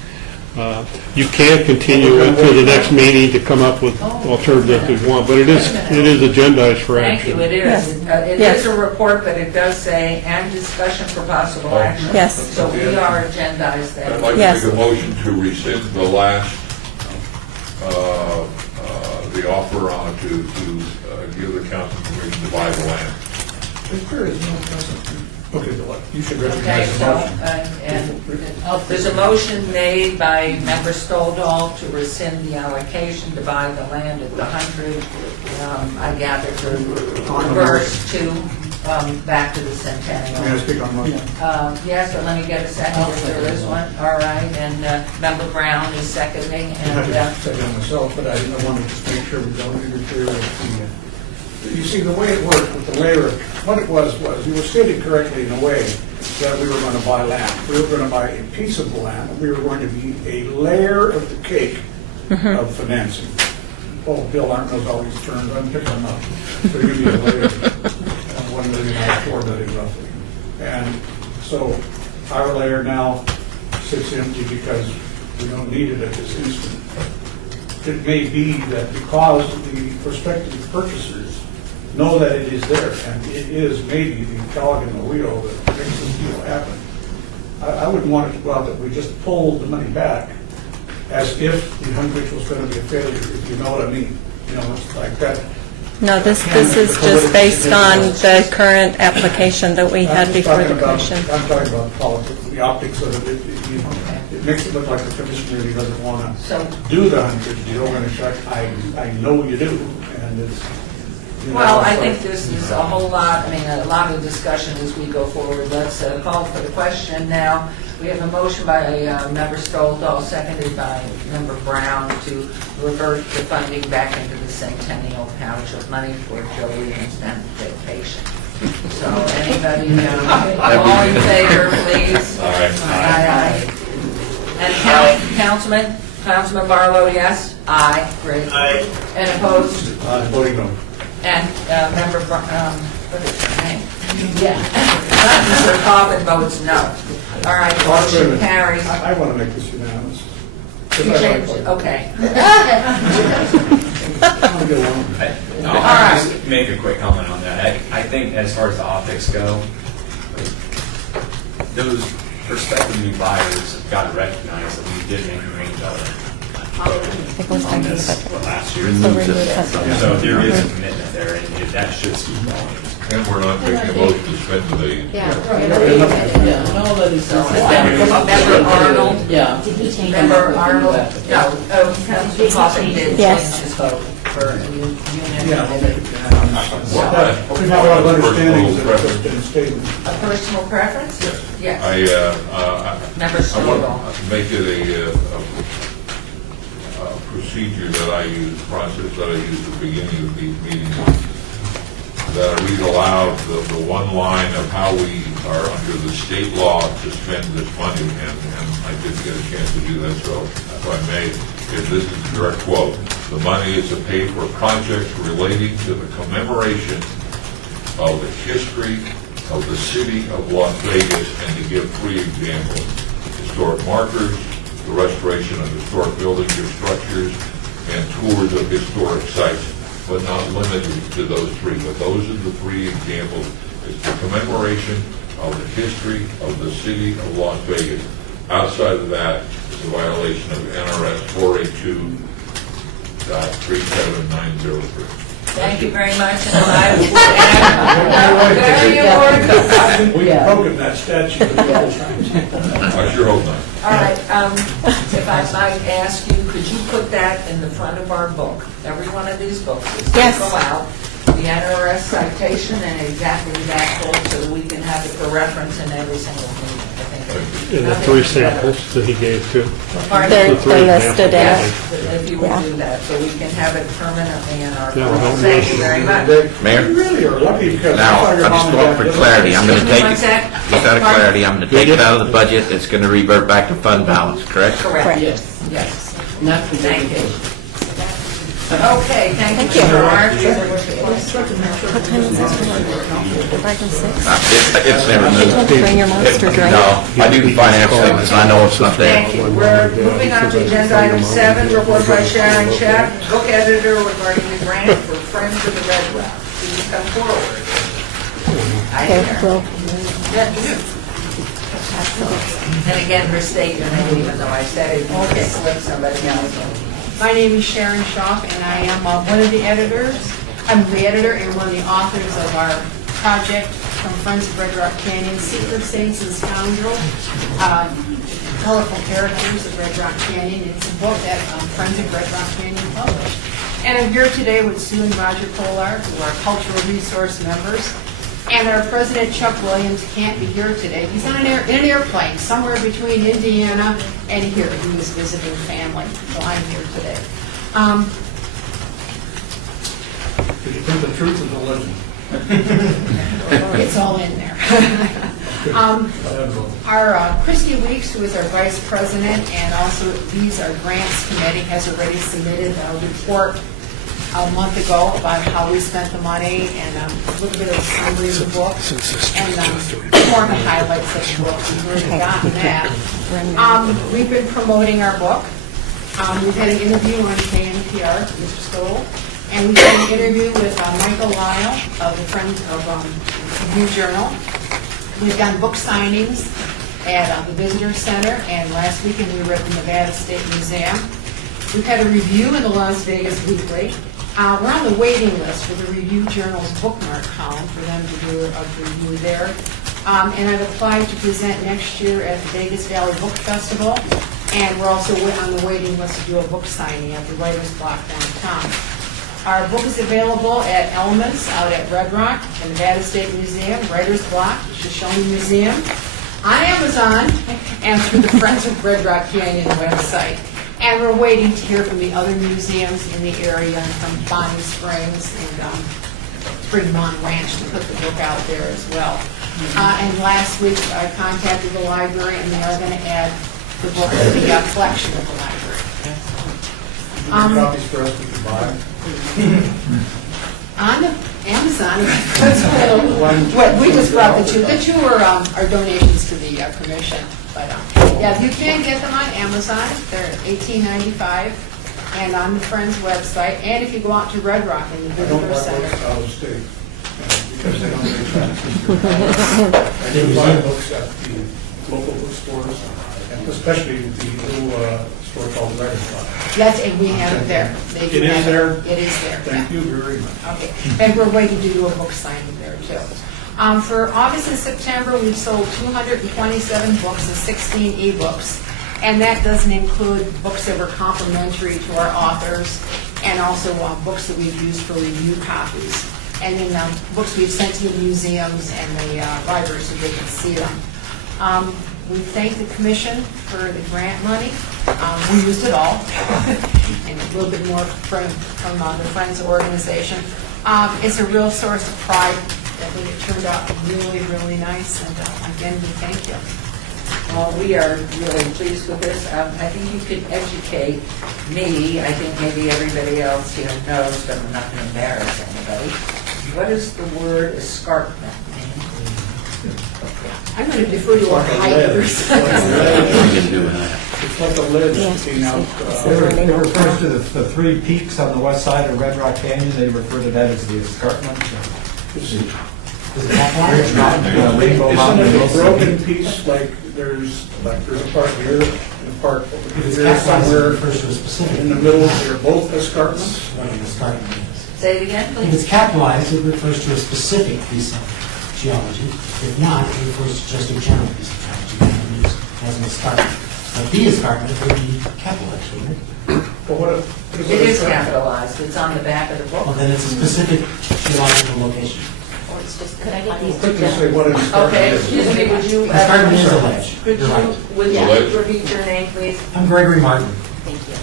You can continue into the next meeting to come up with alternatives if you want, but it is agendized for Thank you, action. it Yes. is. It Yes. is a report, but it does say, and discussion for possible action. Yes. So we are agendized I'd then. like to Yes. make a motion to rescind the last, the offer on to give the council permission to buy the land. If there is no present, okay, Bill, you should Okay, recognize the so, motion. there's a motion made by Member Stoldal to rescind the allocation to buy the land at the 100. I gather to reverse to, back to the May I Centennial. speak on the motion? Yes, but let me get a second if there is one. All right, and Member Brown is seconding, I had and to say that myself, but I wanted to make sure we don't interfere with the, you see, the way it worked with the layer, what it was, you were stated correctly in a way that we were going to buy land. We were going to buy a piece of the land, and we were going to be a layer of the cake of financing. Oh, Bill Arndt knows all these terms, I'm picking them up. So you're going to be a layer of 1 million out of 4 million roughly. And so our layer now sits empty because we don't need it at this instant. It may be that because the prospective purchasers know that it is there, and it is maybe the cog in the wheel that makes this deal happen. I wouldn't want it to go out that we just pulled the money back as if the Hundreds was going to be a failure, if you know what I mean. You know, it's like that. No, this is just based on the current application that we had before the commission. I'm talking about politics, the optics of it. It makes it look like the commission really doesn't want to do the 100 deal, when in fact, I know you do, and it's, you know, Well, I it's think like- this is a whole lot, I mean, a lot of discussion as we go forward. Let's call for the question now. We have a motion by Member Stoldall, seconded by Member Brown, to revert the funding back into the Centennial pouch of money for Joe Williams' vacation. So anybody, all in favor, please? Aye. And Councilman Barlow, yes? Aye, great. Aye. And opposed? Voting no. And Member, what is her name? Yeah. Mr. Cobbin votes no. All right, motion carries. I want to make this unanimous. You changed it, okay. I'll just make a quick comment on that. I think as far as the optics go, those prospective new buyers have got to recognize that we did make a range of it on this last year. So there is a commitment there, and that should speak volumes. And we're not making a motion to spend today. Member Arnold? Yeah. Member Arnold? No, Councilman Coffin did change Yes. his vote for a union. Yeah, I'll make it unanimous. We have a lot of understandings that have been stated. A personal preference? Yes. I Member want Stoldall. to make it a procedure that I use, process that I use at the beginning of these meetings, that I read aloud the one line of how we are under the state law to spend this money, and I didn't get a chance to do that, so if I may, if this is a direct quote, the money is to pay for projects relating to the commemoration of the history of the city of Las Vegas, and to give 3 examples: historic markers, the restoration of historic buildings or structures, and tours of historic sites, but not limited to those 3. But those are the 3 examples. It's the commemoration of the history of the city of Las Vegas. Outside of that, it's a violation of NRS 482.37903. Thank you very much, and I would add, very important. We've broken that statute a couple times. I sure hope not. All right, if I might ask you, could you put that in the front of our book? Every one of these books is to Yes. go out, the NRS citation and exactly that book, so that we can have it for reference in every single meeting. I think And the 3 samples that he gave too. They're The 3 listed in Yes, it. if you would do that, so we can have it permanently in our Yeah, book. don't Thank miss you it. very much. Mayor? You really are lucky, because Now, I I just want for clarity, I'm going to take it, What's that? just out of clarity, I'm going to take it out of the budget, it's going to revert back to fund balance, correct? Correct. Correct. Yes. Thank you. Okay, thank you, Mr. March. What time is this for? 5 and 6? It's never Don't moved. bring your monster drink. No, I do the finance things, and I know it's not there. Thank you. We're moving on to agenda item 7, report by Sharon Sheff, book editor regarding the grant for Friends of the Red Rock. Please come forward. Hi Okay, there. well, And again, restate your name, even though I said it, you can slip somebody else. My name is Sharon Schaaf, and I am one of the editors. I'm the editor and one of the authors of our project from Friends of Red Rock Canyon, Secret Saints and Scoundrels, Colorful Characters of Red Rock Canyon. It's a book that Friends of Red Rock Canyon published. And I'm here today with Sue and Roger Kolar, who are cultural resource members. And our president, Chuck Williams, can't be here today. He's on in an airplane somewhere between Indiana and here. He was visiting family, so I'm here today. Did you think the truth is a legend? It's all in there. Our Christy Weeks, who is our vice president, and also leads our grants committee, has already submitted a report a month ago about how we spent the money and a little bit of a summary of the book and more of the highlights of the book. We've already gotten that. We've been promoting our book. We've had an interview on KNPR, Mr. Stoll, and we've had an interview with Michael Lyle of the Friends of Review Journal. We've done book signings at the Visitor Center, and last weekend we were at the Nevada State Museum. We've had a review in the Las Vegas Weekly, We're on the waiting list for the Review Journal's bookmark column for them to do a review there. And I've applied to present next year at the Vegas Valley Book Festival. And we're also on the waiting list to do a book signing at the Writers Block downtown. Our book is available at Elements out at Red Rock, the Nevada State Museum, Writers Block, Shoshone Museum, on Amazon, and through the Friends of Red Rock Canyon website. And we're waiting to hear from the other museums in the area and from Bonnie Springs and Fremont Ranch to put the book out there as well. And last week I contacted the library and they are going to add the book to the collection of the library. Any copies for us we can buy? On the Amazon, we just brought the two. The two are donations to the commission. But yeah, you can get them on Amazon. They're $18.95 and on the Friends website. And if you go out to Red Rock in the Visitor Center. Books out of state because they don't make sense. I do buy books at the local bookstores, and especially the little store called Writers Block. Yes, and we have it there. They do It is have there? It is there. Thank you very much. Okay, and we're waiting to do a book signing there too. For August and September, we've sold 227 books and 16 ebooks, and that doesn't include books that were complimentary to our authors, and also books that we've used for review copies, and then books we've sent to the museums and the libraries so they can see them. We thank the commission for the grant money. We used it all, and a little bit more from the Friends organization. It's a real source of pride. I think it turned out really, really nice, and again, we thank you. Well, we are really pleased with this. I think you could educate me, I think maybe everybody else here knows, but I'm not going to embarrass anybody. What does the word escarpment mean? I'm going to defer to our hikers. It's like a lid sticking out. It refers to the three peaks on the west side of Red Rock Canyon. They refer to that as the escarpment. Is it Ridge Mountain, Rainbow Mountain? Isn't it a broken piece, like there's a part here and a part over here somewhere in the middle? They're both escarpments? Say it again, If please. it's capitalized, it refers to a specific piece of geology. If not, it refers to just a general piece of geology that can be used as an escarpment. But the escarpment would be capitalized, wouldn't it? It is capitalized. It's on the back of the book. Well, then it's a specific geological location. Or it's just, could I get these Quickly two say what an escarpment Okay, is. excuse me, would you? Escarpment is a ledge. Could You're right. would Yeah. you repeat your name, please? I'm Gregory Martin. Thank you.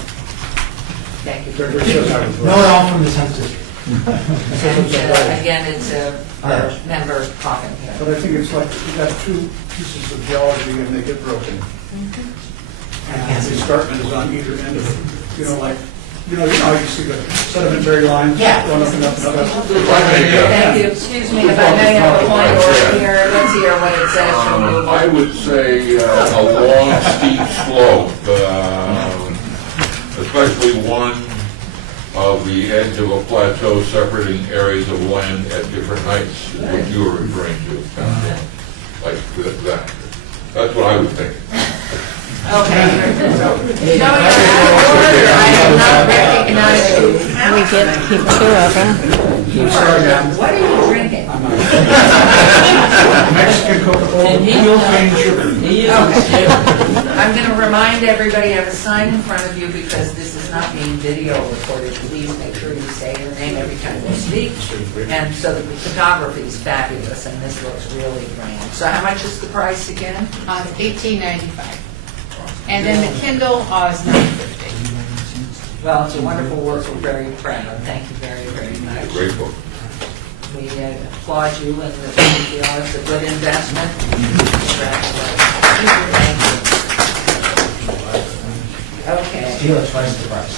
Thank you. Gregory says I was Know it all from the 10th district. And again, it's a member coffin here. But I think it's like you got two pieces of geology and they get broken. And the escarpment is on either end of it. You know how you see the sedimentary lines going up and up and up. Thank you. Excuse me, if I may have a point over here, let's hear what it says from you. I would say a long, steep slope, especially one of the edge of a plateau separating areas of land at different heights, is what you were referring to. Like that. That's what I would think. Okay. No, you're out of order. I have not recognized you. We get to keep two of them. What are you drinking? Mexican Coca-Cola, real cane sugar. Okay. I'm going to remind everybody, I have a sign in front of you because this is not being video recorded. Please make sure you say your name every time you speak. And so the photography is fabulous, and this looks really grand. So how much is the price again? $18.95. And then the Kindle is $9.50. Well, it's a wonderful work. We're very proud of. Thank you very, very much. Great book. We applaud you and feel it's a good investment. Congratulations. Okay. Steal it twice the price.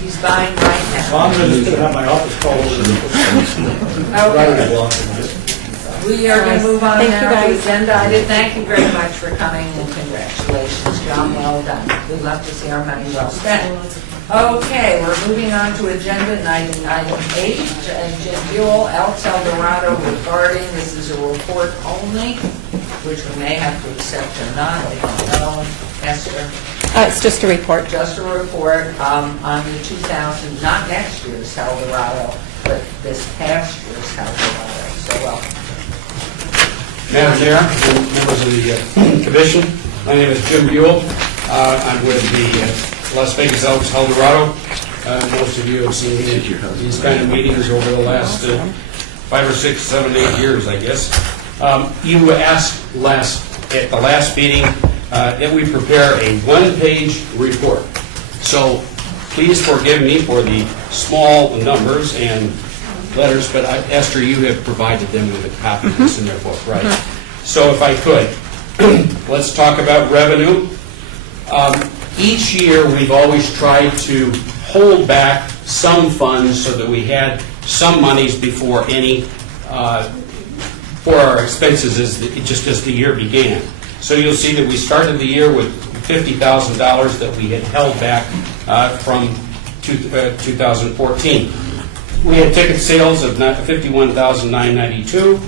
He's buying right now. Well, I'm going to have my office call over. We are going to move on Thank you, now to guys. agenda item. Thank you very much for coming and congratulations. Job well done. We love to see our money well spent. Okay, we're moving on to agenda item 8. Jim Buell, El Dorado regarding, this is a report only, which we may have to accept or not, I don't know. Esther? It's just a report. Just a report on the 2000, not next year's Eldorado, but this past year's Eldorado. So welcome. Madam Chair, and members of the commission, my name is Jim Buell. I'm with the Las Vegas Elks Eldorado. Most of you have seen me at these kind of meetings over the last 5 or 6, 7, 8 years, I guess. You asked at the last meeting that we prepare a one-page report. So please forgive me for the small numbers and letters, but Esther, you have provided them with a copy of this in their book, right? So if I could, let's talk about revenue. Each year, we've always tried to hold back some funds so that we had some monies before any for our expenses just as the year began. So you'll see that we started the year with $50,000 that we had held back from 2014. We had ticket sales of $51,992.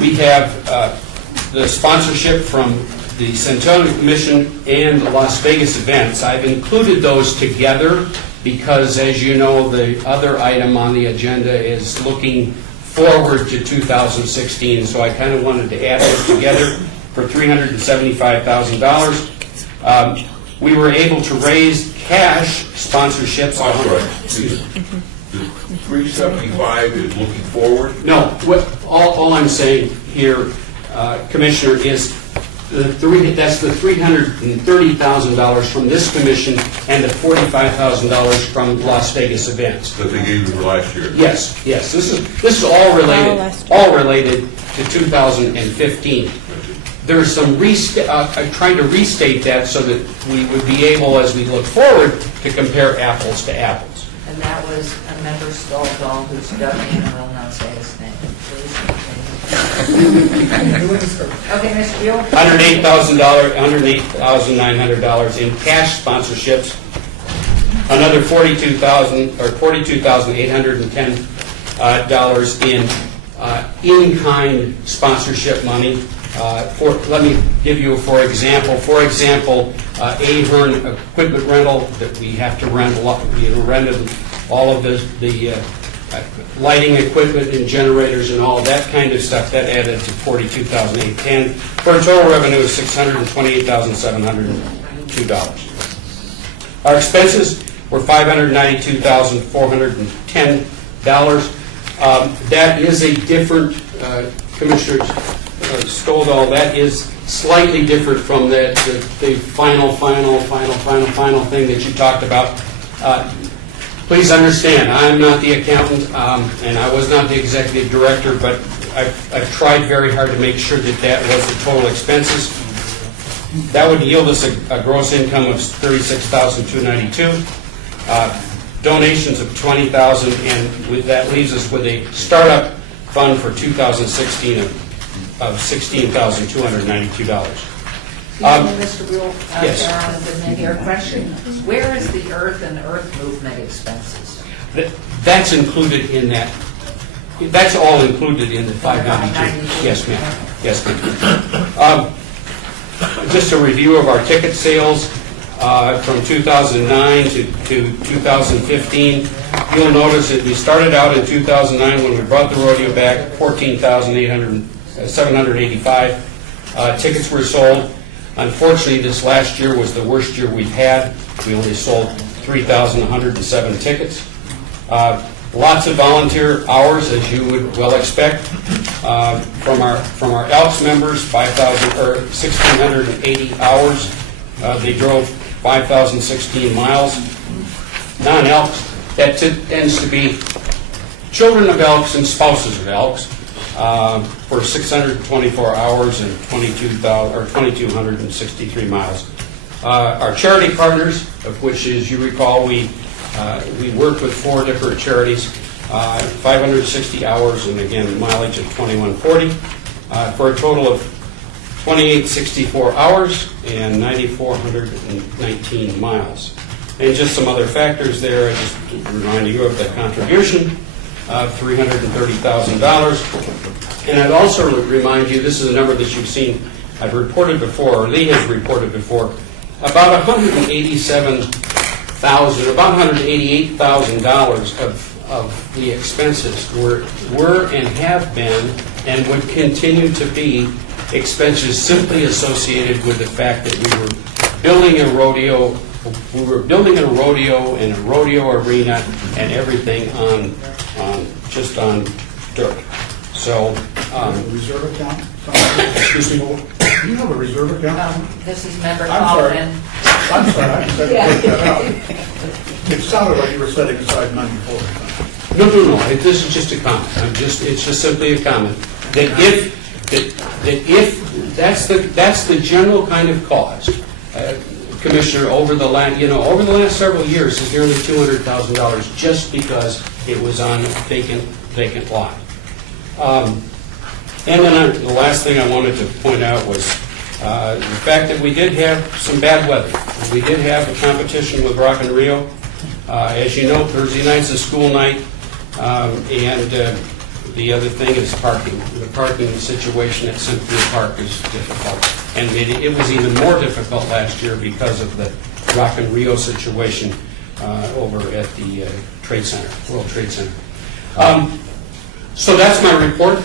We have the sponsorship from the Centennial Commission and the Las Vegas events. I've included those together because, as you know, the other item on the agenda is looking forward to 2016, so I kind of wanted to add those together for $375,000. We were able to raise cash sponsorships. I'm sorry. 375 is looking forward? No, all I'm saying here, Commissioner, is that's the $330,000 from this commission and the $45,000 from Las Vegas events. That they gave you for last year? Yes. This is all related to 2015. There's some I'm trying to restate that so that we would be able, as we look forward, to compare apples to apples. And that was a member Stalldall who's dubbing and I will not say his name. Please. Okay, Mr. Buell. $108,900 in cash sponsorships. Another $42,810 in-kind sponsorship money. Let me give you for example. For example, Ahern equipment rental that we have to rent. We rented all of the lighting equipment and generators and all that kind of stuff. That added to $42,810 for a total revenue of $628,702. Our expenses were $592,410. That is a different, Commissioner Stovall, that is slightly different from the final thing that you talked about. Please understand, I'm not the accountant, and I was not the executive director, but I've tried very hard to make sure that was the total expenses. That would yield us a gross income of $36,292. Donations of $20,000, and that leaves us with a startup fund for 2016 of $16,292. Mr. Buell, yes. Sharon, and your question, where is the earth and earth movement expenses? That's included in that. That's all included in the 592. Yes, ma'am. Yes, ma'am. Just a review of our ticket sales from 2009 to 2015. You'll notice that we started out in 2009 when we brought the rodeo back, 14,785 tickets were sold. Unfortunately, this last year was the worst year we've had. We only sold 3,107 tickets. Lots of volunteer hours, as you would well expect. From our Elks members, 1,680 hours. They drove 5,016 miles. Non-Elks, that tends to be children of Elks and spouses of Elks. For 624 hours and 2,263 miles. Our charity partners, of which, as you recall, we worked with 4 different charities, 560 hours, and again, mileage of 2140, for a total of 2,864 hours and 9,419 miles. And just some other factors there, I just remind you of the contribution of $330,000. And I'd also remind you, this is a number that you've seen I've reported before, or Lee has reported before, about $188,000 of the expenses were and have been and would continue to be expenses simply associated with the fact that we were building a rodeo. We were building a rodeo and a rodeo arena and everything just on dirt. So, reserve account? excuse me. Do you have a reserve account? This is member I'm sorry. Kaufman. I'm sorry, I just had to point that out. It sounded like you were setting aside money for it. No. This is just a comment. It's just simply a comment that if that's the general kind of cost, Commissioner, over the last several years is nearly $200,000 just because it was on a vacant lot. And then the last thing I wanted to point out was the fact that we did have some bad weather. We did have a competition with Rock and Rio. As you know, Thursday night's a school night, and the other thing is parking. The parking situation at Centennial Park is difficult, and it was even more difficult last year because of the Rock and Rio situation over at the Trade Center, World Trade Center. So that's my report.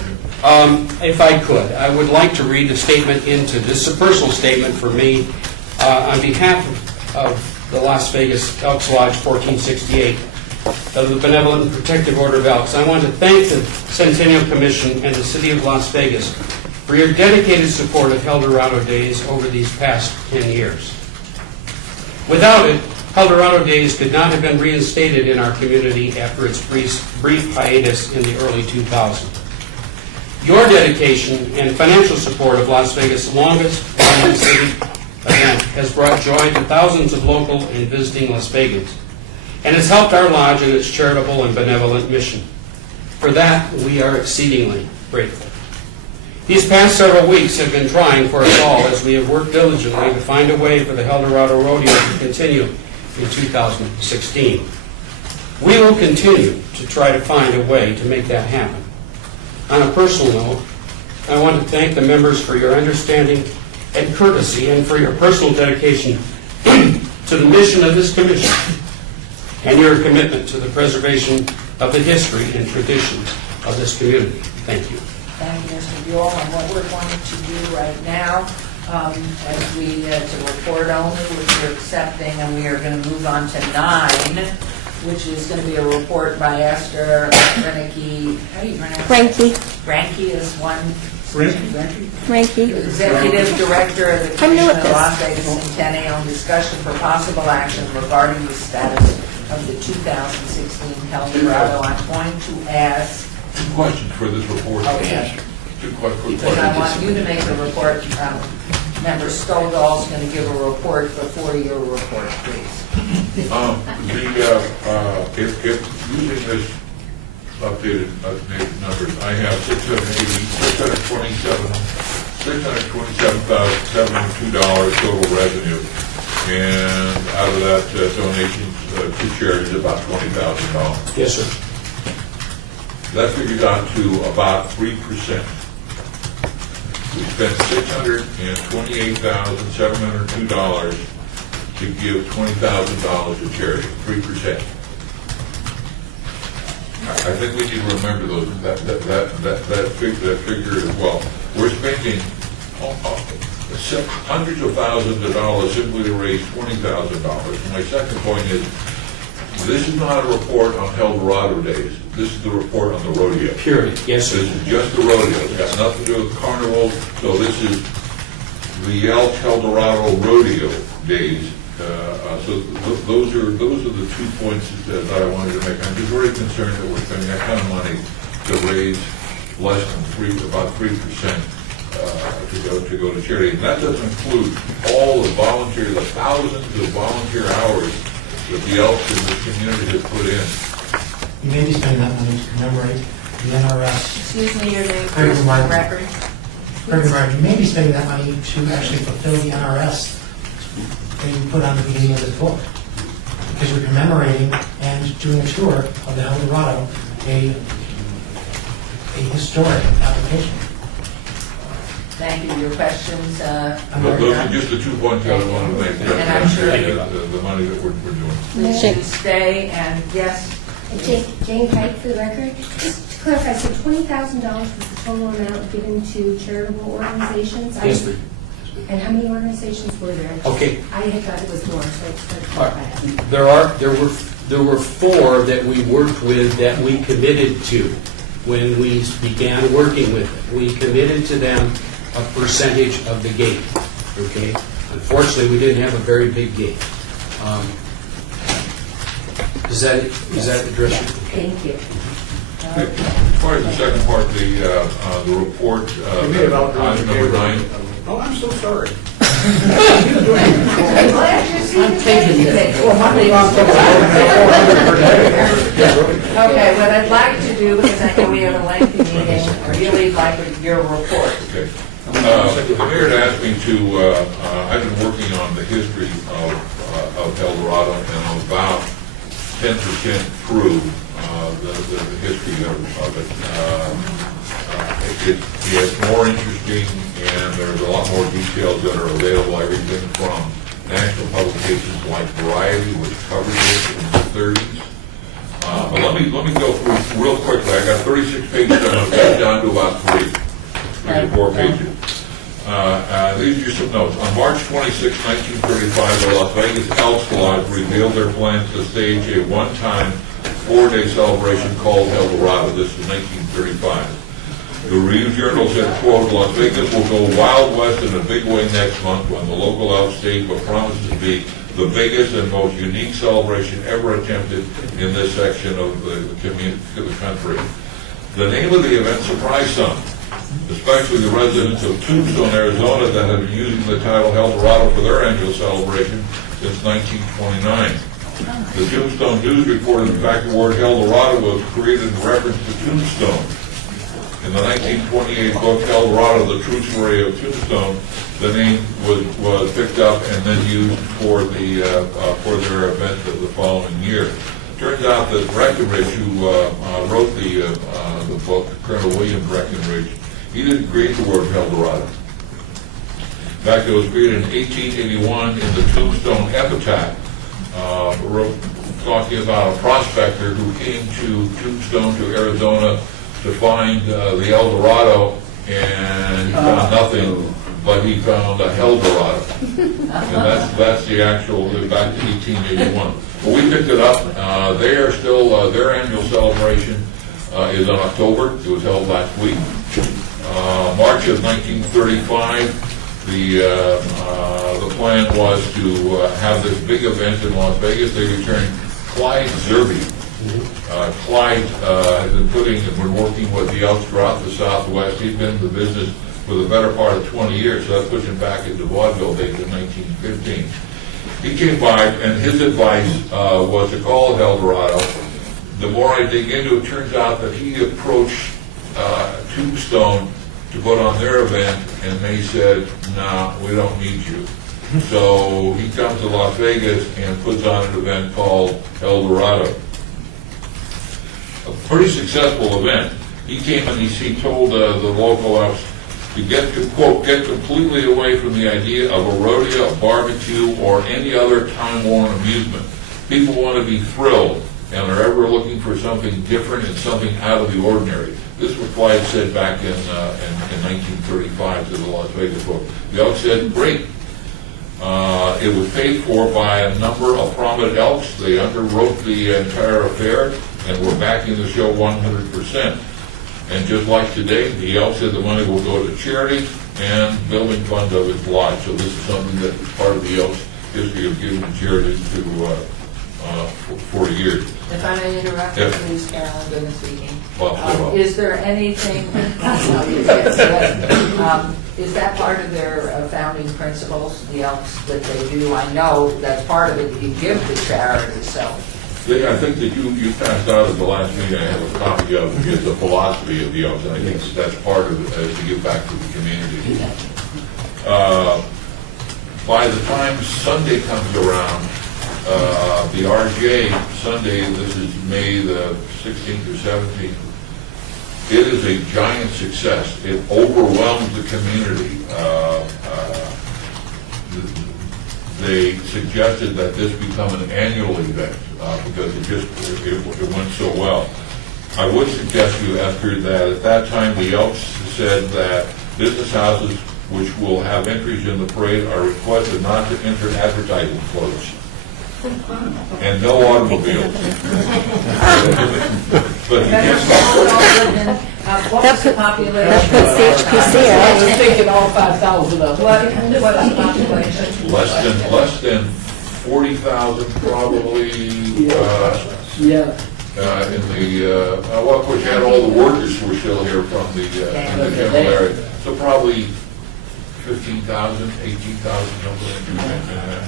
If I could, I would like to read a statement into this, a personal statement for me on behalf of the Las Vegas Elks Lodge 1468 of the Benevolent and Protective Order of Elks. I want to thank the Centennial Commission and the City of Las Vegas for your dedicated support of Eldorado Days over these past 10 years. Without it, Eldorado Days could not have been reinstated in our community after its brief hiatus in the early 2000s. Your dedication and financial support of Las Vegas' longest running city event has brought joy to thousands of local and visiting Las Vegans, and has helped our lodge in its charitable and benevolent mission. For that, we are exceedingly grateful. These past several weeks have been trying for us all as we have worked diligently to find a way for the Eldorado Rodeo to continue in 2016. We will continue to try to find a way to make that happen. On a personal note, I want to thank the members for your understanding and courtesy and for your personal dedication to the mission of this commission and your commitment to the preservation of the history and traditions of this community. Thank you. Thank you, Mr. Buell. And what we're going to do right now, as it's a report only, which we're accepting, and we are going to move on to 9, which is going to be a report by Esther Renke. How do you pronounce it? Renke is one. Renke. Executive Director of the Commission of Las Vegas Centennial, discussion for possible action regarding the status of the 2016 Eldorado. I'm going to ask. 2 questions for this report. Okay. 2 questions. Because I want you to make the report. Member Stovall's going to give a report before your report, please. If using this updated numbers, I have $627,702 total revenue, and out of that, donations to charities about $20,000. Yes, sir. That figures out to about 3%. We spent $628,702 to give $20,000 to charity, 3%. I think we need to remember that figure as well. We're spending hundreds of thousands of dollars simply to raise $20,000. My second point is, this is not a report on Eldorado Days. This is the report on the rodeo. Period. Yes, sir. This is just the rodeo. It's got nothing to do with carnival. So this is the Eldorado Rodeo Days. So those are the 2 points that I wanted to make. I'm just very concerned that we're spending that kind of money to raise less than about 3% to go to charity. And that doesn't include all the volunteer, the thousands of volunteer hours that the Elks in the community have put in. You may be spending that money to commemorate the NRS. Excuse me, your name, please, for the record. You may be spending that money to actually fulfill the NRS that you put on the beginning of this book. Because you're commemorating and doing a tour of the Eldorado, a historic application. Thank you. Your questions? Those are just the 2 points I wanted to make. And I'm sure The money that we're doing. Please should stay, and yes. Jane Pike for the record. Just to clarify, so $20,000 was the total amount given to charitable organizations? Yes, ma'am. And how many organizations were there? Okay. I had thought it was more, so I just wanted to clarify that. There were 4 that we worked with that we committed to when we began working with it. We committed to them a percentage of the gate, okay? Unfortunately, we didn't have a very big gate. Does that address it? Thank you. As far as the second part, the report, item number 9. Oh, I'm so sorry. I'm glad you're seeing taking it. Okay, what I'd like to do, because I know we have a lengthy meeting, I really like your report. Okay. The mayor had asked me to, I've been working on the history of El Dorado, and I'm about 10% through the history of it. It's more interesting, and there's a lot more details that are available, everything from national publications like Variety, which covered this in the 30s. But let me go through real quickly. I got 36 pages, I'm going to get down to about 3 to 4 pages. These are just some notes. On March 26, 1935, the Las Vegas Elks Lodge revealed their plans to stage a one-time 4-day celebration called El Dorado. This is 1935. The Review-Journal said, quote, Las Vegas will go Wild West in a big way next month when the local Elks stage what promises to be the biggest and most unique celebration ever attempted in this section of the country. The name of the event surprised some, especially the residents of Tombstone, Arizona, that have been using the title El Dorado for their annual celebration since 1929. The Tombstone News reported the fact the word El Dorado was created in reference to Tombstone. In the 1928 book El Dorado, The True Story of Tombstone, the name was picked up and then used for their event of the following year. Turns out that Breckenridge, who wrote the book, Colonel William Breckenridge, he didn't create the word El Dorado. In fact, it was created in 1881 in the Tombstone Epitaph, talking about a prospector who came to Tombstone, to Arizona, to find the El Dorado, and he found nothing, but he found a Hell Dorado. And that's the actual, back to 1881. But we picked it up. They are still, their annual celebration is in October. It was held last week. March of 1935, the plan was to have this big event in Las Vegas. They returned Clyde Zerbe. Clyde has been working with the Elks throughout the Southwest. He's been in the business for the better part of 20 years, so that's pushing back into vaudeville days in 1915. He came by, and his advice was to call it El Dorado. The more I dig into it, turns out that he approached Tombstone to put on their event, and they said, "Nah, we don't need you." So he comes to Las Vegas and puts on an event called El Dorado. A pretty successful event. He came and he told the local Elks to get completely away from the idea of a rodeo, a barbecue, or any other time-worn amusement. People want to be thrilled and are ever looking for something different and something out of the ordinary. This is what Clyde said back in 1935 to the Las Vegas book. The Elks said, great. It was paid for by a number of prominent Elks. They underwrote the entire affair and were backing the show 100%. And just like today, the Elks said the money will go to charity and building fund of its lodge. So this is something that is part of the Elks' history of giving charity for years. If I may interrupt, Yes. please, Carolyn, Goodman speaking. Well. Is there anything, is that part of their founding principles, the Elks, that they do? I know that's part of it, that you give to charity, so. I think that you passed out at the last meeting, I have a copy of, is the philosophy of the Elks, and I think that's part of it, as to give back to the community. By the time Sunday comes around, the RJ Sunday, this is May the 16th or 17th, It is a giant success. It overwhelms the community. They suggested that this become an annual event because it went so well. I would suggest you, after that, at that time, the Elks said that business houses which will have entries in the parade are requested not to enter advertising floats and no automobiles. But you Better can't. small it all within, what was the population? That puts CHPC I out. was thinking all 5,000 of them. What is the population? Less than 40,000 probably. In the, well, of course, you had all the workers who were still here from the general area. So probably 15,000, 18,000, something like that.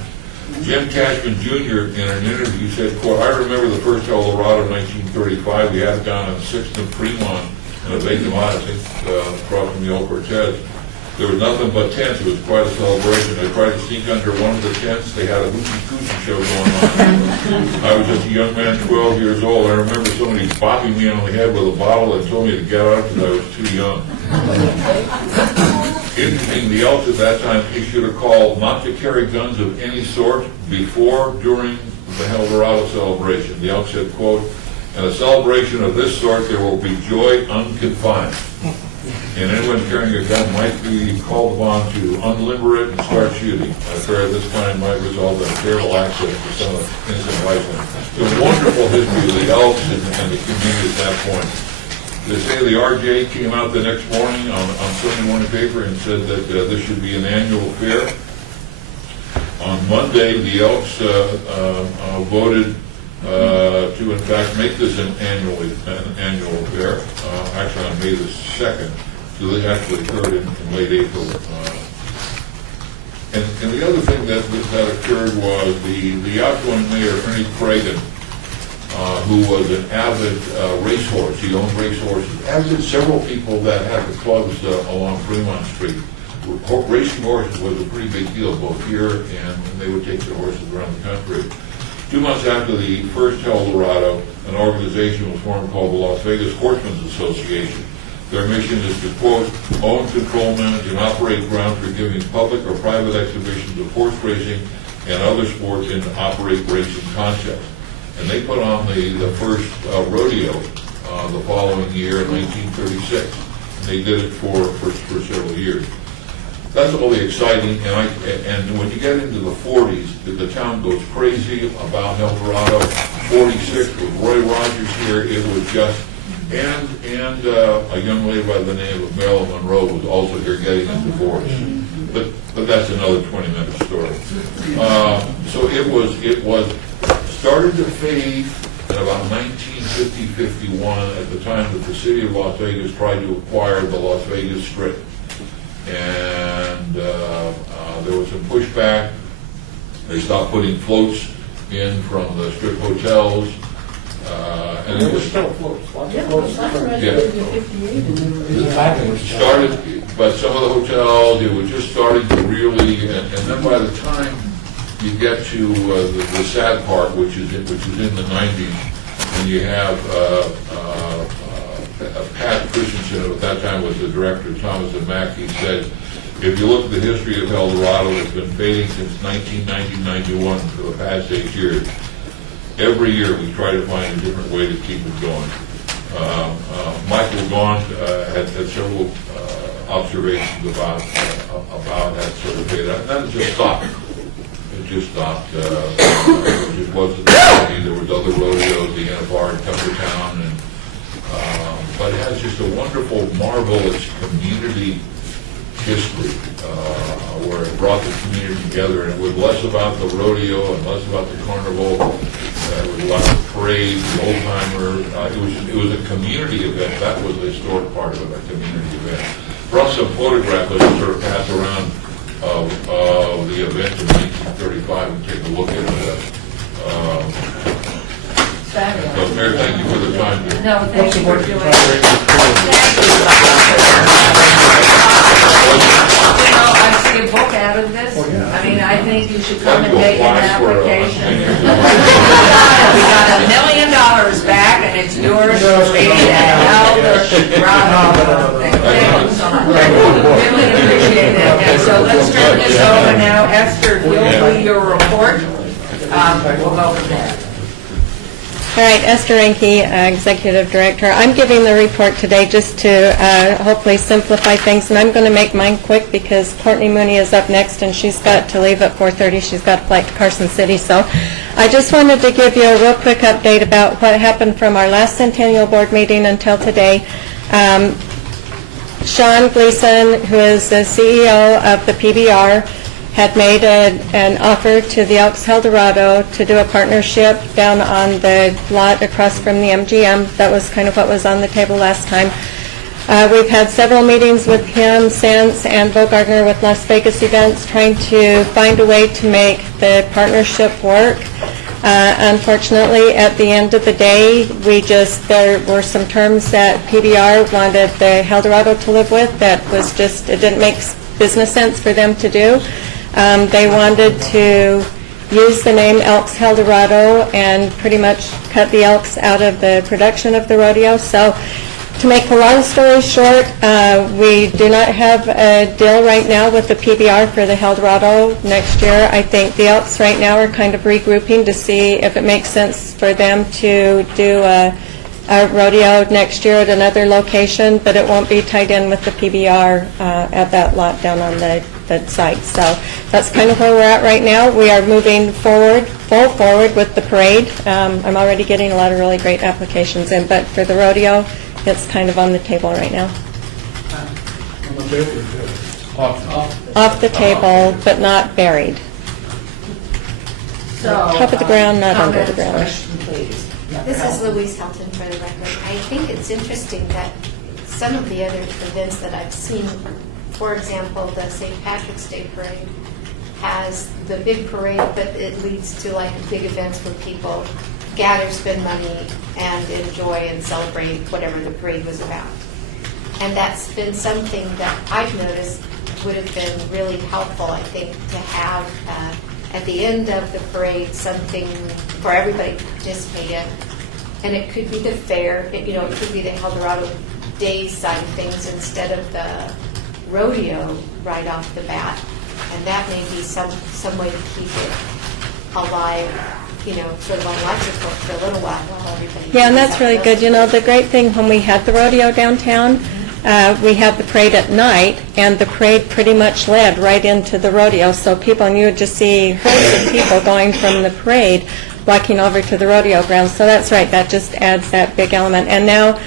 Jim Cashman Jr. in an interview said, quote, "I remember the first Eldorado in 1935. We had it down on 6th and Fremont in a vacant lot, I think, across from the old Cortez. There was nothing but tents. It was quite a celebration. I tried to sneak under one of the tents. They had a hoochie coochie show going on. I was just a young man, 12 years old. I remember somebody bopping me on the head with a bottle and told me to get out because I was too young." Interesting, the Elks at that time issued a call not to carry guns of any sort before, during the Eldorado celebration. The Elks said, quote, "In a celebration of this sort, there will be joy unconfined. And anyone carrying a gun might be called upon to unlimber it and start shooting. An affair of this kind might result in a terrible accident for some innocent life." It's a wonderful history of the Elks and the community at that point. They say the RJ came out the next morning on Sunday morning paper and said that this should be an annual fair. On Monday, the Elks voted to in fact make this an annual fair. Actually, on May the 2nd. So they actually occurred in late April. And the other thing that occurred was the outgoing mayor, Ernie Cragen, who was an avid racehorse. He owned racehorses, as did several people that had the clubs along Fremont Street. Racing horses was a pretty big deal both here and they would take their horses around the country. 2 months after the first Eldorado, an organization was formed called the Las Vegas Horsemen's Association. Their mission is to, quote, "own, control, manage, and operate grounds for giving public or private exhibitions of horse racing and other sports and to operate racing concepts." And they put on the first rodeo the following year in 1936. And they did it for several years. That's all the exciting, and when you get into the 40s, the town goes crazy about Eldorado. 46 with Roy Rogers here, it was just, and a young lady by the name of Marilyn Monroe was also here getting a divorce. But that's another 20-minute story. So it was started to fade in about 1950-51 at the time that the city of Las Vegas tried to acquire the Las Vegas Strip. And there was some pushback. They stopped putting floats in from the Strip hotels. And it was still floats. started, but some of the hotels, it was just starting to really, and then by the time you get to the sad part, which is in the 90s, and you have Pat Christensen, who at that time was the director, Thomas and Mackey, said, if you look at the history of Eldorado, it's been fading since 1990-91 for the past 8 years. Every year we try to find a different way to keep it going. Michael Gaunt had several observations about that sort of fade, and then it just stopped. It just stopped. It just wasn't there was other rodeos, the Anabar and Tuckertown, and but it has just a wonderful, marvelous community history where it brought the community together, and it was less about the rodeo and less about the carnival. It was about the parade, the old timer. It was a community event. That was the historic part of it, a community event. Brought some photographs that we sort of pass around of the event in 1935 and take a look at it. So, Mayor, thank you for the time. No, thank you for doing I see a book out of this. I mean, I think you should come and take an application. We got $1 million back, and it's yours to read and help Thank you so much. Really appreciate that. And so let's turn this over now. Esther, you'll lead your report. We'll go from there. All right, Esther Enke, Executive Director. I'm giving the report today just to hopefully simplify things, and I'm going to make mine quick because Courtney Mooney is up next, and she's got to leave at 4:30. She's got a flight to Carson City. So I just wanted to give you a real quick update about what happened from our last Centennial Board meeting until today. Sean Gleason, who is the CEO of the PBR, had made an offer to the Elks El Dorado to do a partnership down on the lot across from the MGM. That was kind of what was on the table last time. We've had several meetings with him since, and Bo Gardner with Las Vegas Events, trying to find a way to make the partnership work. Unfortunately, at the end of the day, there were some terms that PBR wanted the El Dorado to live with that was just, it didn't make business sense for them to do. They wanted to use the name Elks El Dorado and pretty much cut the Elks out of the production of the rodeo. So to make a long story short, we do not have a deal right now with the PBR for the El Dorado next year. I think the Elks right now are kind of regrouping to see if it makes sense for them to do a rodeo next year at another location, but it won't be tied in with the PBR at that lot down on the site. So that's kind of where we're at right now. We are moving full forward with the parade. I'm already getting a lot of really great applications in, but for the rodeo, it's kind of on the table right now. On the table, Off the table, but not buried. So, Top of the ground, not under the ground. Question, please. This is Louise Helton for the record. I think it's interesting that some of the other events that I've seen, for example, the St. Patrick's Day Parade has the big parade, but it leads to like big events where people gather, spend money, and enjoy and celebrate whatever the parade was about. And that's been something that I've noticed would have been really helpful, I think, to have at the end of the parade something for everybody to participate in. And it could be the fair, it could be the El Dorado Days side of things instead of the rodeo right off the bat. And that may be some way to keep it alive, sort of on life support for a little while everybody. Yeah, and that's really good. The great thing when we had the rodeo downtown, we had the parade at night, and the parade pretty much led right into the rodeo. So people, and you would just see herds of people going from the parade walking over to the rodeo grounds. So that's right, that just adds that big element. And now,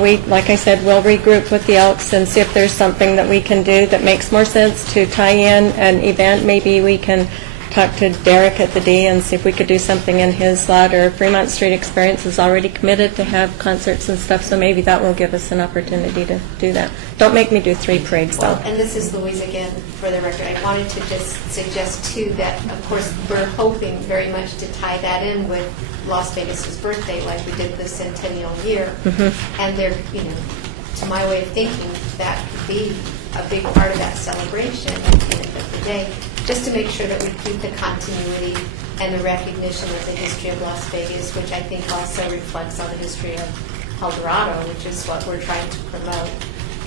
we, like I said, we'll regroup with the Elks and see if there's something that we can do that makes more sense to tie in an event. Maybe we can talk to Derek at the D and see if we could do something in his lot, or Fremont Street Experience is already committed to have concerts and stuff, so maybe that will give us an opportunity to do that. Don't make me do 3 parades, though. Well, and this is Louise again, for the record. I wanted to just suggest, too, that, of course, we're hoping very much to tie that in with Las Vegas's birthday, like we did the Centennial year. And there, to my way of thinking, that could be a big part of that celebration at the end of the day, just to make sure that we keep the continuity and the recognition of the history of Las Vegas, which I think also reflects on the history of El Dorado, which is what we're trying to promote,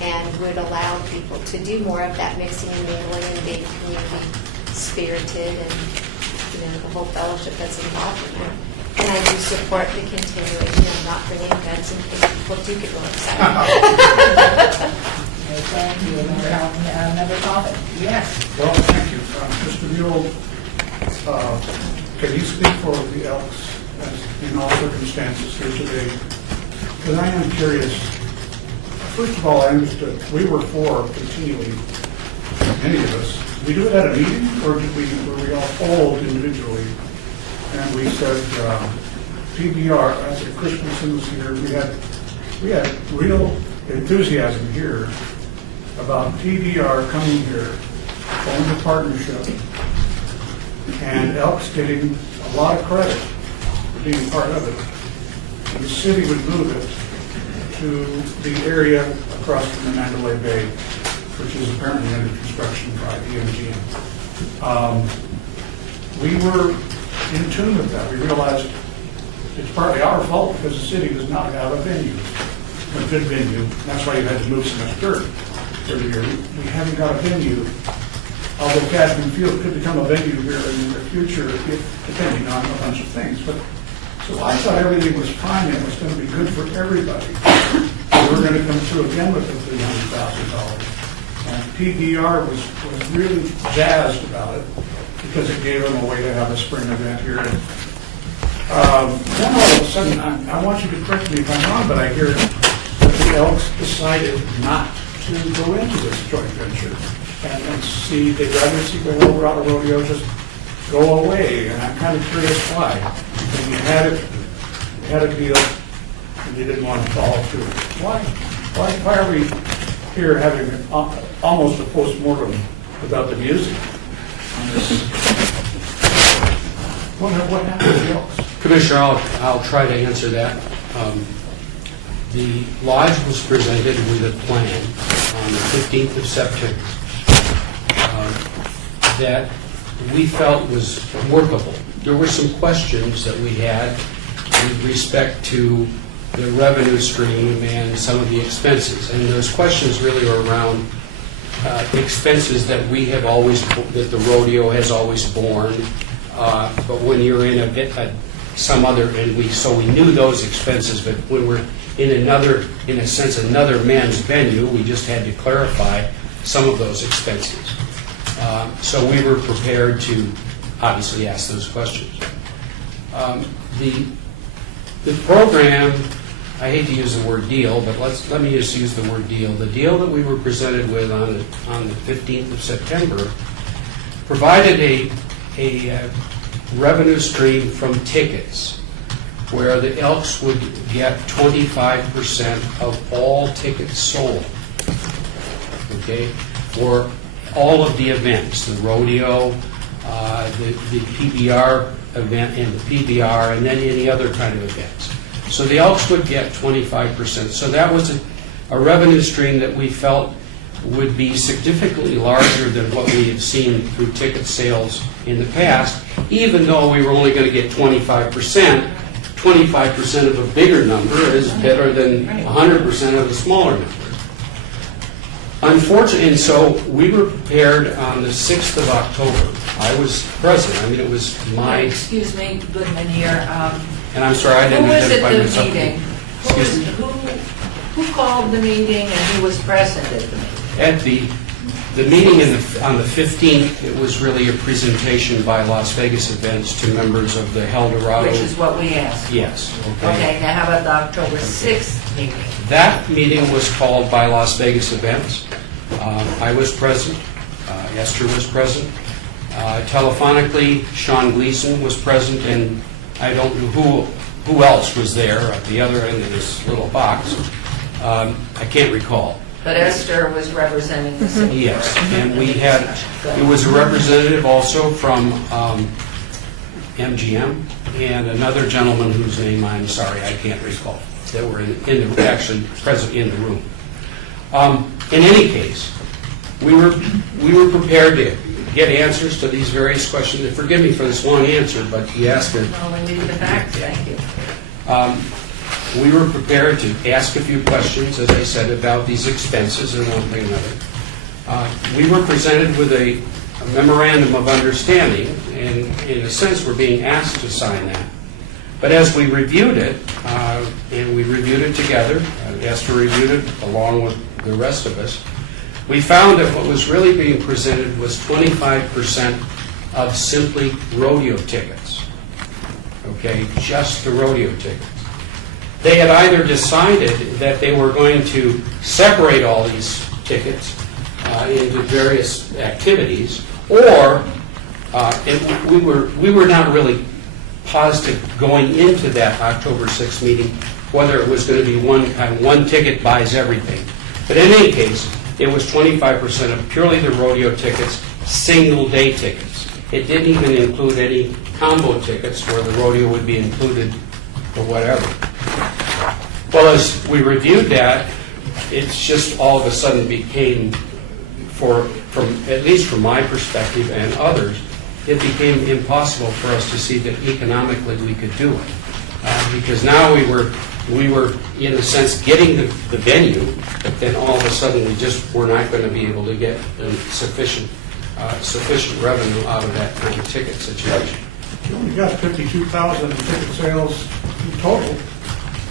and would allow people to do more of that mixing and mingling and being community spirited and the whole fellowship that's involved in that. And I do support the continuation of not bringing guns in case people do get real excited. Thank you, Member Coffin. Yes. Well, thank you. Mr. Buell, can you speak for the Elks in all circumstances here today? Because I am curious. First of all, I understood we were for continuing, many of us. Did we do it at a meeting, or were we all polled individually? And we said, PBR, I said Christensen was here, we had real enthusiasm here about PBR coming here, forming a partnership, and Elks getting a lot of credit for being part of it. And the city would move it to the area across from the Mandalay Bay, which is apparently under construction by the MGM. We were in tune with that. We realized it's partly our fault because the city does not have a venue. a good venue. That's why you had to move so much dirt earlier. We haven't got a venue, although Cadman Field could become a venue here in the future, depending on a bunch of things. But so I thought everything was fine and it was going to be good for everybody. We were going to come through again with the $300,000. And PBR was really jazzed about it because it gave them a way to have a spring event here. Then all of a sudden, I want you to correct me if I'm wrong, but I hear that the Elks decided not to go into this joint venture and see, they'd rather see the Eldorado Rodeo just go away, and I'm kind of curious why. And you had a deal, and you didn't want to follow through. Why are we here having almost a post-mortem about the music on this? What happened to the Elks? Commissioner, I'll try to answer that. The lodge was presented with a plan on the 15th of September that we felt was workable. There were some questions that we had with respect to the revenue stream and some of the expenses. And those questions really are around expenses that we have always, that the rodeo has always borne. But when you're in some other, so we knew those expenses, but when we're in another, in a sense, another man's venue, we just had to clarify some of those expenses. So we were prepared to obviously ask those questions. The program, I hate to use the word deal, but let me just use the word deal. The deal that we were presented with on the 15th of September provided a revenue stream from tickets, where the Elks would get 25% of all tickets sold, okay, for all of the events, the rodeo, the PBR event and the PBR, and then any other kind of events. So the Elks would get 25%. So that was a revenue stream that we felt would be significantly larger than what we had seen through ticket sales in the past, even though we were only going to get 25%. 25% of a bigger number is better than 100% of a smaller number. Unfortunately, and so we were prepared on the 6th of October. I was present. I mean, it was my... Excuse me, Goodman here. And I'm sorry, I didn't Who was identify at the myself. meeting? Excuse me? Who called the meeting and who was present at the meeting? At the meeting on the 15th, it was really a presentation by Las Vegas Events to members of the Eldorado. Which is what we asked. Yes. Okay, now how about the October 6th meeting? That meeting was called by Las Vegas Events. I was present. Esther was present. Telephonically, Sean Gleason was present, and I don't know who else was there at the other end of this little box. I can't recall. But Esther was representing the city. Yes, and we had, it was a representative also from MGM and another gentleman whose name I'm sorry, I can't recall, that were actually present in the room. In any case, we were prepared to get answers to these various questions. And forgive me for this long answer, but you asked it. No, we need the facts, thank you. We were prepared to ask a few questions, as I said, about these expenses and one thing or another. We were presented with a memorandum of understanding, and in a sense, we're being asked to sign that. But as we reviewed it, and we reviewed it together, Esther reviewed it along with the rest of us, we found that what was really being presented was 25% of simply rodeo tickets. Okay, just the rodeo tickets. They had either decided that they were going to separate all these tickets into various activities, or we were not really positive going into that October 6th meeting whether it was going to be one ticket buys everything. But in any case, it was 25% of purely the rodeo tickets, single day tickets. It didn't even include any combo tickets where the rodeo would be included or whatever. Well, as we reviewed that, it's just all of a sudden became, at least from my perspective and others, it became impossible for us to see that economically we could do it. Because now we were we were, in a sense, getting the venue, but then all of a sudden, we just were not going to be able to get sufficient revenue out of that kind of ticket situation. You only got 52,000 ticket sales in total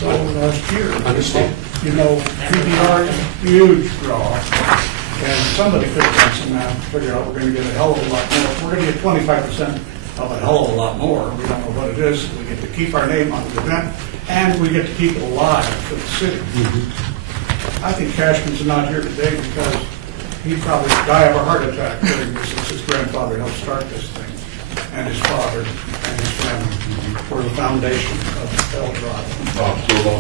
over last year. Understand. You know, PBR is a huge draw, and somebody could have done some math to figure out we're going to get a hell of a lot more. If we're going to get 25% of a hell of a lot more, we don't know what it is. We get to keep our name on the event, and we get to keep it alive for the city. I think Cashman's not here today because he'd probably die of a heart attack during this, since his grandfather helped start this thing, and his father and his family were the foundation of El Dorado.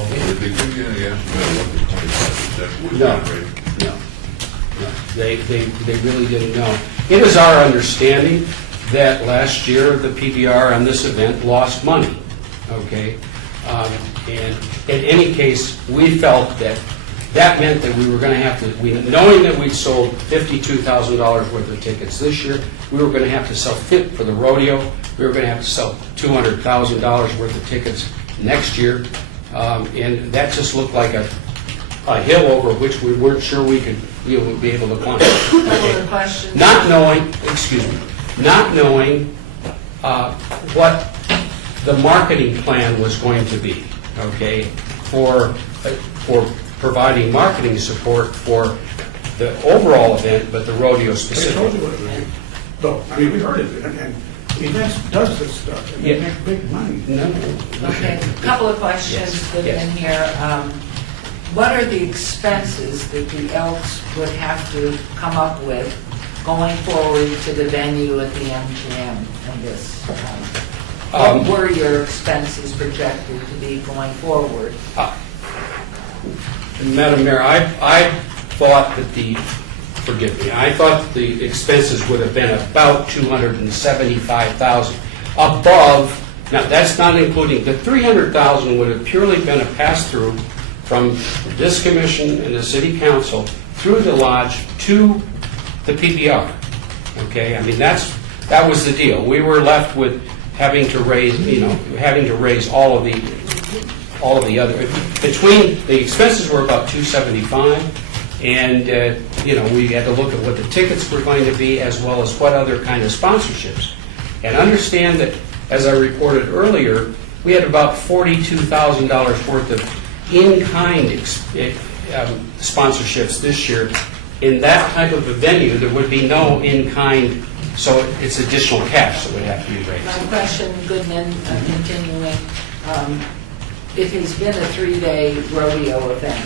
Did they give you any estimate what the 25% would No. generate? No. They really didn't know. It is our understanding that last year, the PBR on this event lost money, okay? And in any case, we felt that that meant that we were going to have to, knowing that we'd sold $52,000 worth of tickets this year, we were going to have to sell fit for the rodeo. We were going to have to sell $200,000 worth of tickets next year. And that just looked like a hill over which we weren't sure we would be able to climb. Couple questions. Not knowing what the marketing plan was going to be, okay, for providing marketing support for the overall event, but the rodeo They specifically. told you what it would be. Though, I mean, we heard it, and events does this stuff, and they Yeah. make big money. No. Okay, a couple of questions that have been here. What are the expenses that the Elks would have to come up with going forward to the venue at the MGM and this? What were your expenses projected to be going forward? Madam Mayor, I thought that I thought that the expenses would have been about $275,000 above. Now, that's not including, the $300,000 would have purely been a pass-through from this commission and the city council through the lodge to the PBR. Okay, I mean, that was the deal. We were left with having to raise all of the other, between, the expenses were about $275,000, and, we had to look at what the tickets were going to be as well as what other kind of sponsorships. And understand that, as I reported earlier, we had about $42,000 worth of in-kind sponsorships this year. In that type of a venue, there would be no in-kind, so it's additional cash that would have to be raised. My question, Goodman, continuing, it has been a 3-day rodeo event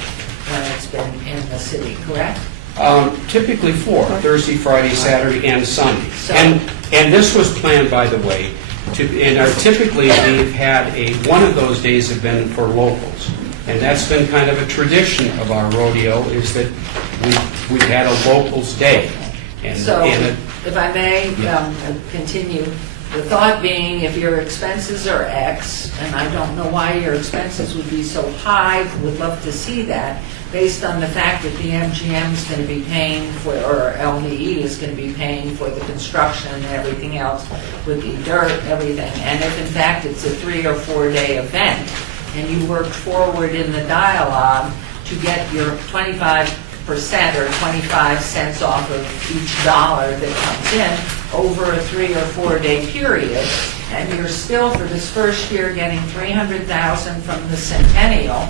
when it's been in the city, correct? Typically 4, Thursday, Friday, Saturday, and Sunday. And this was planned, by the way, typically we've had one of those days have been for locals. And that's been kind of a tradition of our rodeo, is that we've had a locals day. So, if I may continue, the thought being, if your expenses are X, and I don't know why your expenses would be so high, would love to see that, based on the fact that the MGM is going to be paying for, or LDE is going to be paying for the construction and everything else with the dirt, everything. And if in fact it's a 3 or 4 day event, and you work forward in the dialogue to get your 25% or 25 cents off of each dollar that comes in over a 3 or 4 day period, and you're still for this first year getting $300,000 from the Centennial,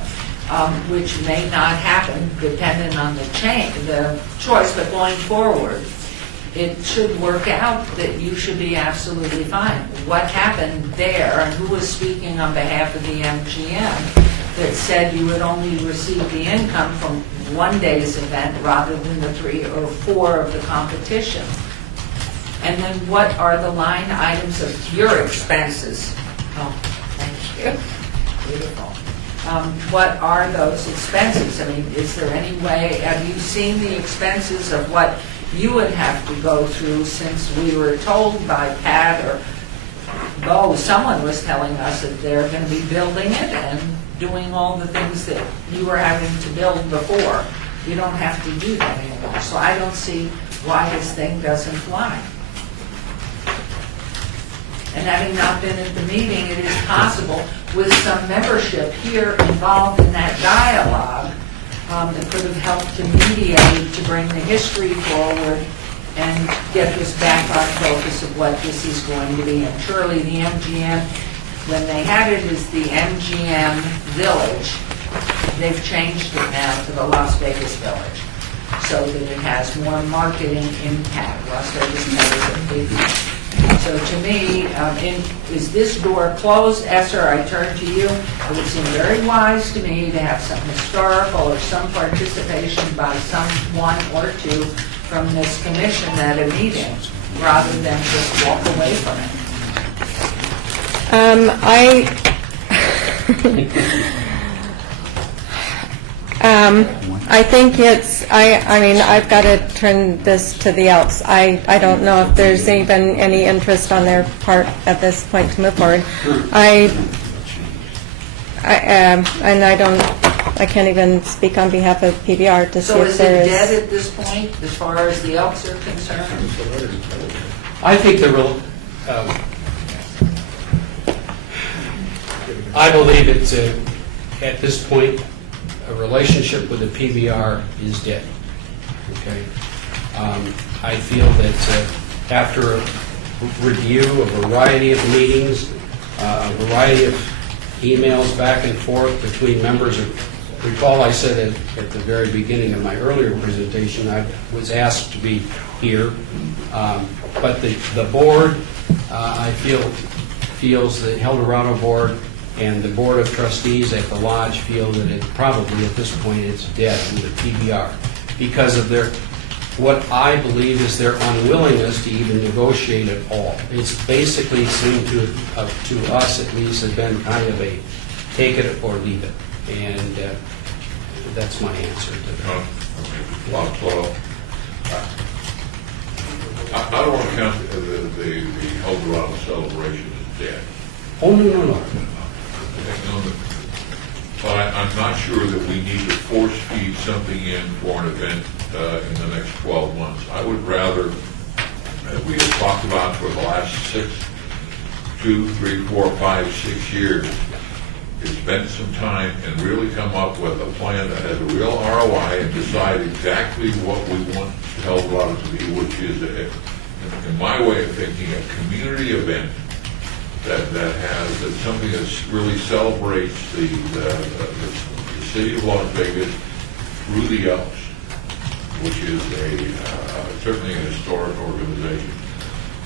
which may not happen depending on the choice, but going forward, it should work out that you should be absolutely fine. What happened there, and who was speaking on behalf of the MGM that said you would only receive the income from one day's event rather than the 3 or 4 of the competition? And then what are the line items of your expenses? Oh, thank you. Beautiful. What are those expenses? I mean, is there any way, have you seen the expenses of what you would have to go through, since we were told by Pat or Bo, someone was telling us that they're going to be building it and doing all the things that you were having to build before. You don't have to do that anymore. So I don't see why this thing doesn't fly. And having not been at the meeting, it is possible with some membership here involved in that dialogue that could have helped to mediate, to bring the history forward and get this back on focus of what this is going to be. And surely the MGM, when they had it as the MGM Village, they've changed it now to the Las Vegas Village, so that it has more marketing impact. Las Vegas has a big. So to me, is this door closed? Esther, I turn to you. It would seem very wise to me to have some historical or some participation by someone or two from this commission at a meeting, rather than just walk away from it. I think I mean, I've got to turn this to the Elks. I don't know if there's even any interest on their part at this point to move forward. I can't even speak on behalf of PBR to see So if is there it is. dead at this point, as far as the Elks are concerned? I think I believe it's, at this point, a relationship with the PBR is dead. Okay? I feel that after a review, a variety of meetings, a variety of emails back and forth between members of, recall I said at the very beginning of my earlier presentation, I was asked to be here, but the board, I feels the El Dorado board and the Board of Trustees at the Lodge feel that it probably, at this point, it's dead with the PBR because of what I believe is their unwillingness to even negotiate at all. It's basically seemed to us, at least, has been kind of a take it or leave it. And that's my answer to that. Well, I don't want to count the El Dorado celebration as dead. Oh, no. But I'm not sure that we need to force feed something in for an event in the next 12 months. I would rather, as we have talked about for the last 2, 3, 4, 5, 6 years, is spend some time and really come up with a plan that has a real ROI and decide exactly what we want El Dorado to be, which is, in my way of thinking, a community event that has something that really celebrates the city of Las Vegas through the Elks, which is certainly an historic organization.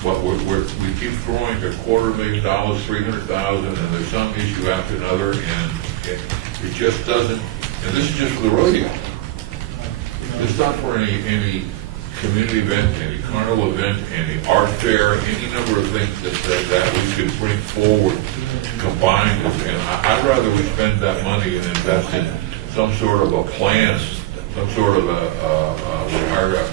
But we keep throwing $250,000, $300,000, and there's some issue after another, and it just doesn't. And this is just for the rodeo. This is not for any community event, any carnival event, any art fair, any number of things that we could bring forward combined. And I'd rather we spend that money and invest in some sort of a plan, some sort of we hire a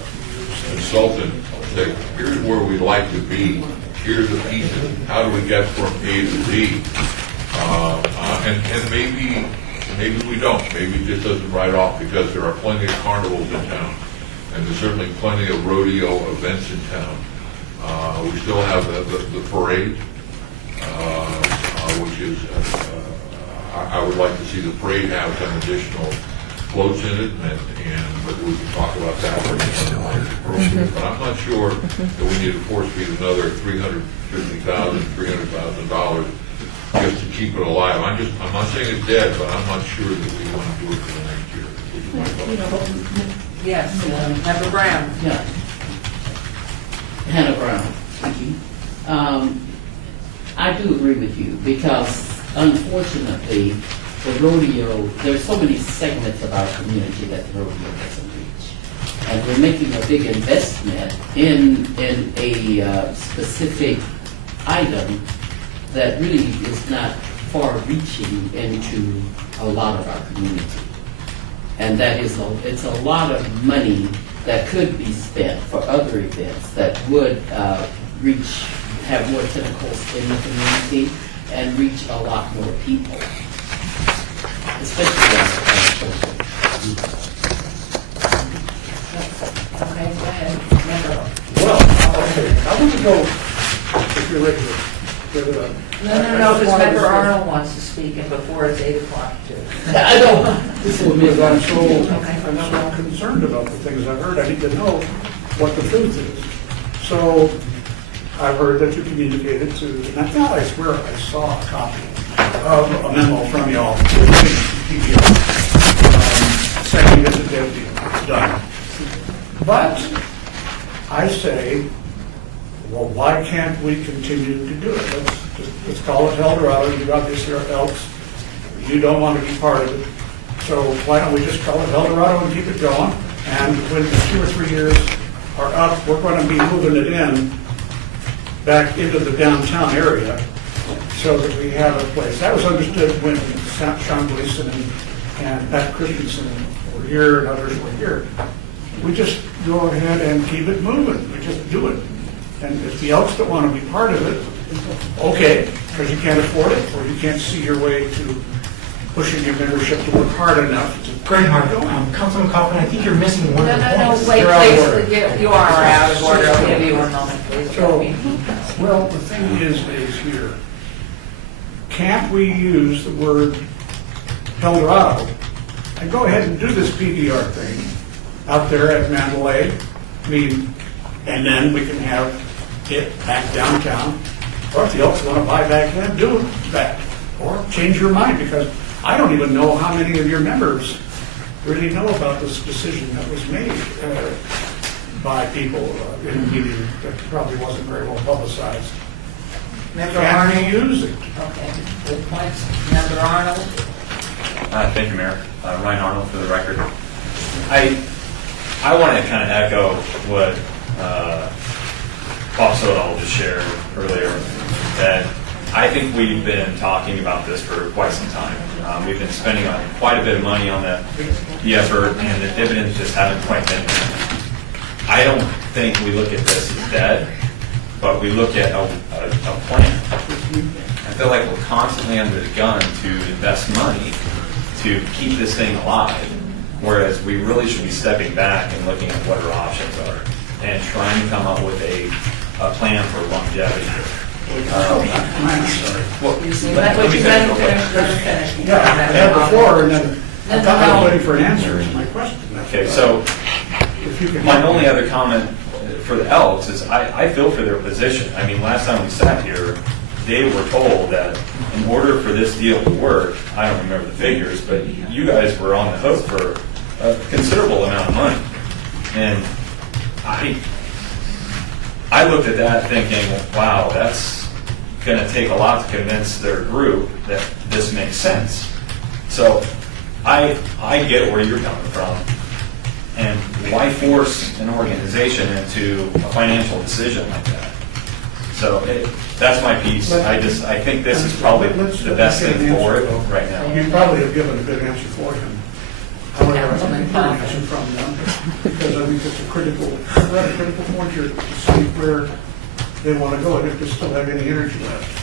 consultant, say, here's where we'd like to be, here's the pieces, how do we get from A to Z? And maybe we don't. Maybe it just doesn't write off because there are plenty of carnivals in town. And there's certainly plenty of rodeo events in town. We still have the parade, which is, I would like to see the parade have some additional floats in it, but we can talk about that. But I'm not sure that we need to force feed another $350,000, $300,000 just to keep it alive. I'm not saying it's dead, but I'm not sure that we want to do it for the next year. Which is my thought. Yes, Member Brown. Yeah. Hannah Brown speaking. I do agree with you because, unfortunately, the rodeo, there's so many segments of our community that the rodeo doesn't reach. And we're making a big investment in a specific item that really is not far-reaching into a lot of our community. And that is, it's a lot of money that could be spent for other events that would have more tentacles in the community and reach a lot more people, especially Okay, go ahead. Well, okay, I want to go, if you're ready, give it a... No, because Member Arnold wants to speak, and before it's 8 o'clock, too. I know. Because I'm so concerned about the things I've heard. I need to know what the truth is. So I've heard that you communicated to, and I thought I swear I saw a copy of a memo from y'all, saying it's a dead deal, done. But I say, well, why can't we continue to do it? Let's call it El Dorado. You obviously are Elks. You don't want to be part of it. So why don't we just call it El Dorado and keep it going? And when the 2 or 3 years are up, we're going to be moving it back into the downtown area so that we have a place. That was understood when Sean Gleason and Pat Christensen were here and others were here. We just go ahead and keep it moving. We just do it. And if the Elks don't want to be part of it, okay, because you can't afford it or you can't see your way to pushing your membership to work hard enough to Great, Councilman Kaufman, I think you're missing one of the points. Wait, You're out of please, you are out of order. I'll give you 1 moment, please. So, well, the thing is here, can't we use the word El Dorado and go ahead and do this PBR thing out there at Mandalay? I mean, and then we can have it back downtown. Or if the Elks want to buy back land, do that. Or change your mind, because I don't even know how many of your members really know about this decision that was made by people in a meeting that probably wasn't very well publicized. Member Can Arnold? we use it? Okay, good points. Member Arnold? Thank you, Mayor. Ryan Arnold for the record. I want to kind of echo what Bob Sodal just shared earlier, that I think we've been talking about this for quite some time. We've been spending quite a bit of money on the effort, and the dividends just haven't quite been there. I don't think we look at this as dead, but we look at a plan. I feel like we're constantly under the gun to invest money to keep this thing alive, whereas we really should be stepping back and looking at what our options are and trying to come up with a plan for longevity. I'm sorry. Well, Let me finish. Yeah, I had before, and then I thought I was waiting for an answer to my question. Okay, so If you could my help me. only other comment for the Elks is I feel for their position. I mean, last time we sat here, they were told that in order for this deal to work, I don't remember the figures, but you guys were on the hook for a considerable amount of money. And I looked at that thinking, wow, that's going to take a lot to convince their group that this makes sense. So I get where you're coming from. And why force an organization into a financial decision like that? So that's my piece. I think this is probably the best thing for it right now. You probably have given a good answer for him. However, I don't think an answer from them, because I think it's a critical point here to see where they want to go, and if they still have any energy left.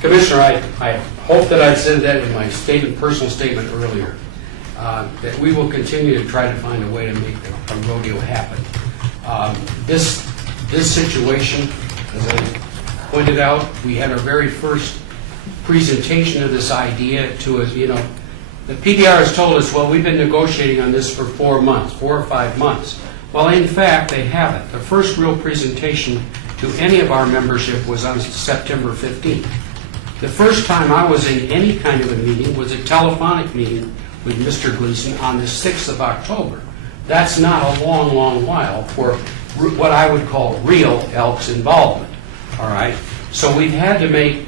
Commissioner, I hope that I said that in my personal statement earlier, that we will continue to try to find a way to make a rodeo happen. This situation, as I pointed out, we had our very first presentation of this idea to us. The PBR has told us, well, we've been negotiating on this for 4 or 5 months. Well, in fact, they haven't. The first real presentation to any of our membership was on September 15th. The first time I was in any kind of a meeting was a telephonic meeting with Mr. Gleason on the 6th of October. That's not a long, long while for what I would call real Elks involvement. All right? So we've had to make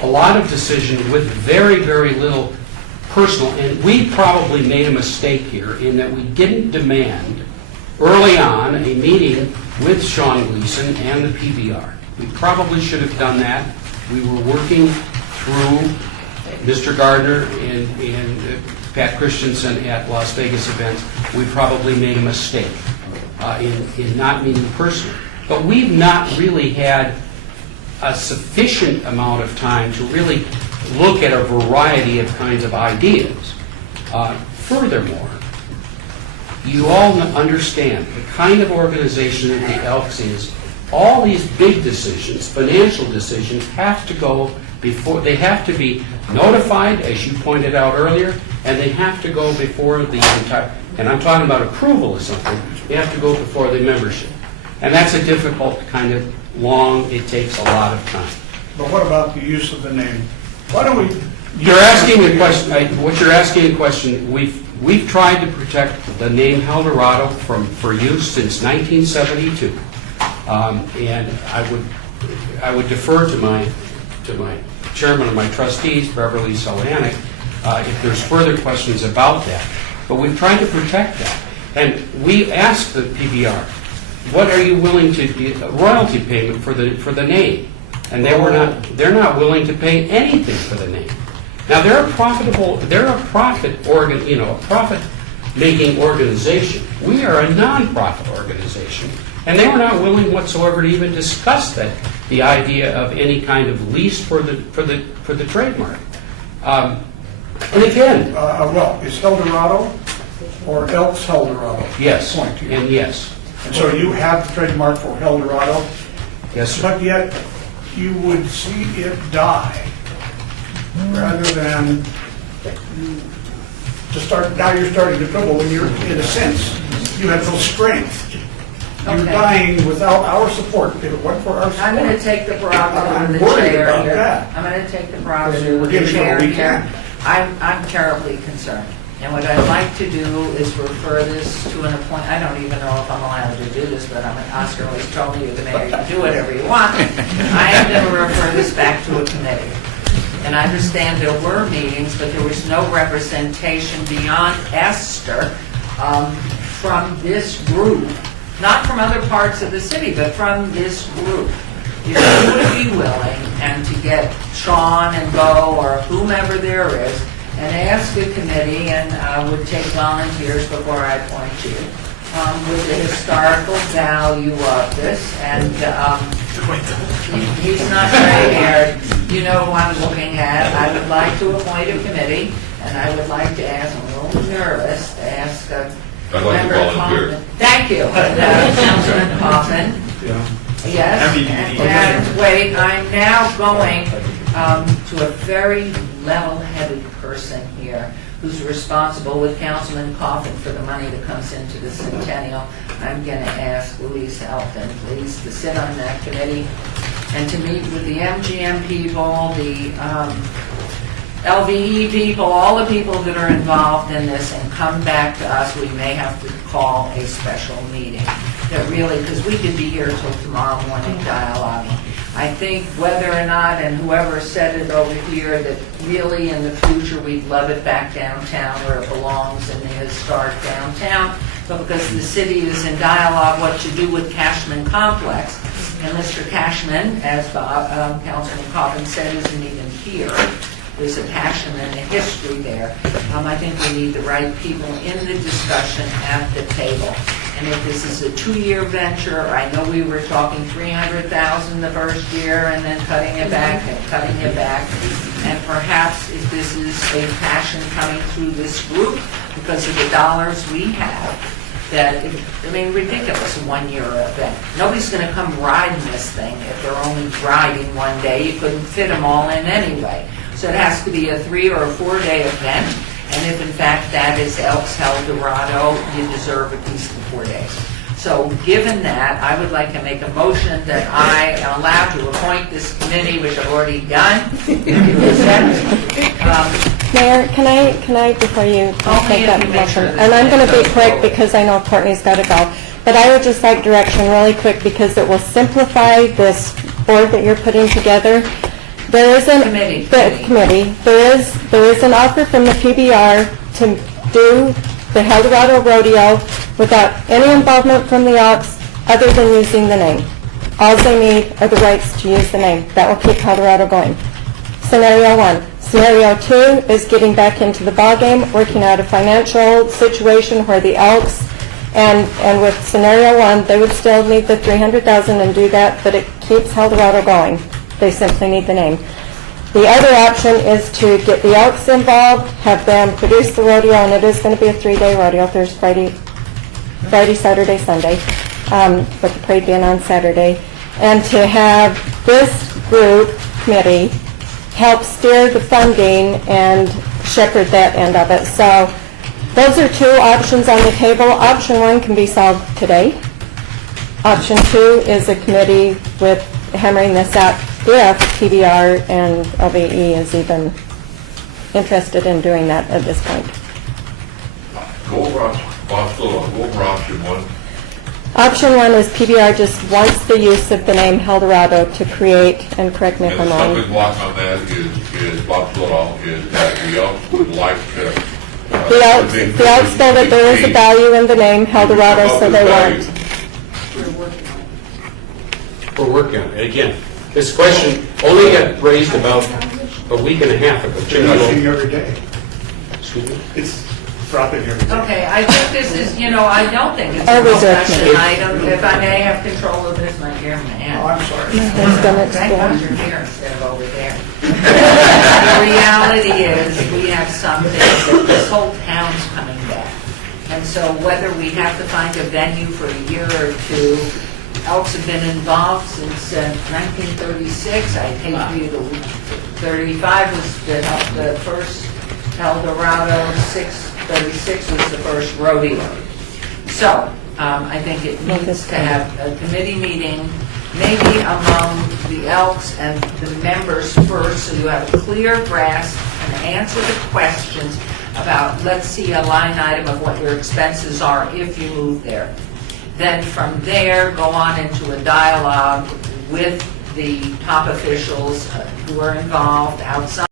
a lot of decisions with very, very little personal, and we probably made a mistake here in that we didn't demand early on a meeting with Sean Gleason and the PBR. We probably should have done that. We were working through Mr. Gardner and Pat Christensen at Las Vegas events. We probably made a mistake in not meeting personally. But we've not really had a sufficient amount of time to really look at a variety of kinds of ideas. Furthermore, you all understand the kind of organization that the Elks is all these big decisions, financial decisions, have to go before, they have to be notified, as you pointed out earlier, and they have to go before the entire, and I'm talking about approval of something, they have to go before the membership. And that's a difficult kind of long, it takes a lot of time. But what about the use of the name? Why don't we? You're asking a question, what you're asking a question, we've tried to protect the name Eldorado for use since 1972. And I would defer to my chairman of my trustees, Beverly Solianic, if there's further questions about that. But we've tried to protect that. And we asked the PBR, what are you willing to do, royalty payment for the name? And they're not willing to pay anything for the name. Now they're a profit-making organization. We are a non-profit organization, and they were not willing whatsoever to even discuss the idea of any kind of lease for the trademark. And again, well, is Eldorado or Elks Eldorado? Yes, Point to you. and yes. And so you have the trademark for Eldorado? Yes, sir. But yet, you would see it die rather than to start, now you're starting to trouble when you're, in a sense, you have no strength. You're Okay. dying without our support. If it wasn't for our support. I'm going to take the prerogative of the I'm worried chair about here. that. I'm going to take the prerogative We're of the giving chair what we here. can. I'm terribly concerned. And what I'd like to do is refer this to an appointment. I don't even know if I'm allowed to do this, but Oscar always told me, you're the mayor, you can do whatever you want. I am going to refer this back to a committee. And I understand there were meetings, but there was no representation beyond Esther from this group, not from other parts of the city, but from this group. If you would be willing, and to get Sean and Bo or whomever there is, and ask a committee, and would take volunteers before I appoint you, with the historical value of this, and he's not gray-haired, you know who I'm looking at. I would like to appoint a committee, and I would like to ask, I'm a little nervous, to ask I'd like to Member volunteer. Coffin. Thank you, Councilman Coffin. Yes, and wait, I'm now going to a very level-headed person here who's responsible with Councilman Coffin for the money that comes into the Centennial. I'm going to ask Louise Elton, please, to sit on that committee and to meet with the MGM people, the LVE people, all the people that are involved in this, and come back to us. We may have to call a special meeting. That really, because we could be here till tomorrow morning dialoguing. I think whether or not, and whoever said it over here, that really in the future we'd love it back downtown where it belongs in the historic downtown, but because the city is in dialogue what to do with Cashman Complex. And Mr. Cashman, as Councilman Coffin said, isn't even here. There's a passion and a history there. I think we need the right people in the discussion at the table. And if this is a 2-year venture, I know we were talking $300,000 the first year and then cutting it back and cutting it back. And perhaps if this is a passion coming through this group because of the dollars we have, that, ridiculous, a 1-year event. Nobody's going to come riding this thing if they're only riding one day. You couldn't fit them all in anyway. So it has to be a 3 or a 4-day event. And if in fact that is Elks Eldorado, you deserve at least 4 days. So given that, I would like to make a motion that I am allowed to appoint this committee, which I've already done. Mayor, can I before you take that motion, and I'm going to be quick because I know Courtney's got to go, but I would just like direction really quick because it will simplify this board that you're putting together. There is an committee. There is an offer from the PBR to do the Eldorado Rodeo without any involvement from the Elks other than using the name. All they need are the rights to use the name. That will keep Eldorado going. Scenario 1. Scenario 2 is getting back into the ballgame, working out a financial situation where the Elks, and with Scenario 1, they would still need the $300,000 and do that, but it keeps Eldorado going. They simply need the name. The other option is to get the Elks involved, have them produce the rodeo, and it is going to be a 3-day rodeo. Thursday, Friday, Saturday, Sunday, with the parade being on Saturday. and to have this group, committee, help steer the funding and shepherd that end of it. So those are two options on the table. Option one can be solved today. Option two is a committee with hammering this out if PBR and LVE is even interested in doing that at this point. Go over option one. Option one is PBR just wants the use of the name Eldorado to create, and correct me if And I'm the wrong. stumbling block on that is Bob Slotal, is that we also would like to. The Elks feel that there is a value in the name Eldorado, so they want. We're working on it. Again, this question only got raised about a week and a half ago. Jim, I you see will- every day. Excuse me? It's dropping every day. Okay, I think this is, I don't think it's Our a reserve discussion committee. item. If I may have control of this, my dear man. Oh, I'm sorry. He's gonna Thank God explain. you're here instead of over there. The reality is, we have something that this whole town's coming back. And so whether we have to find a venue for a year or two, Elks have been involved since 1936. I hate for you to, 35 was the first Eldorado, 36 was the first rodeo. So, I think it needs to have a committee meeting, maybe among the Elks and the members first, so you have a clear grasp and answer the questions about, let's see a line item of what your expenses are if you move there. Then from there, go on into a dialogue with the top officials who are involved outside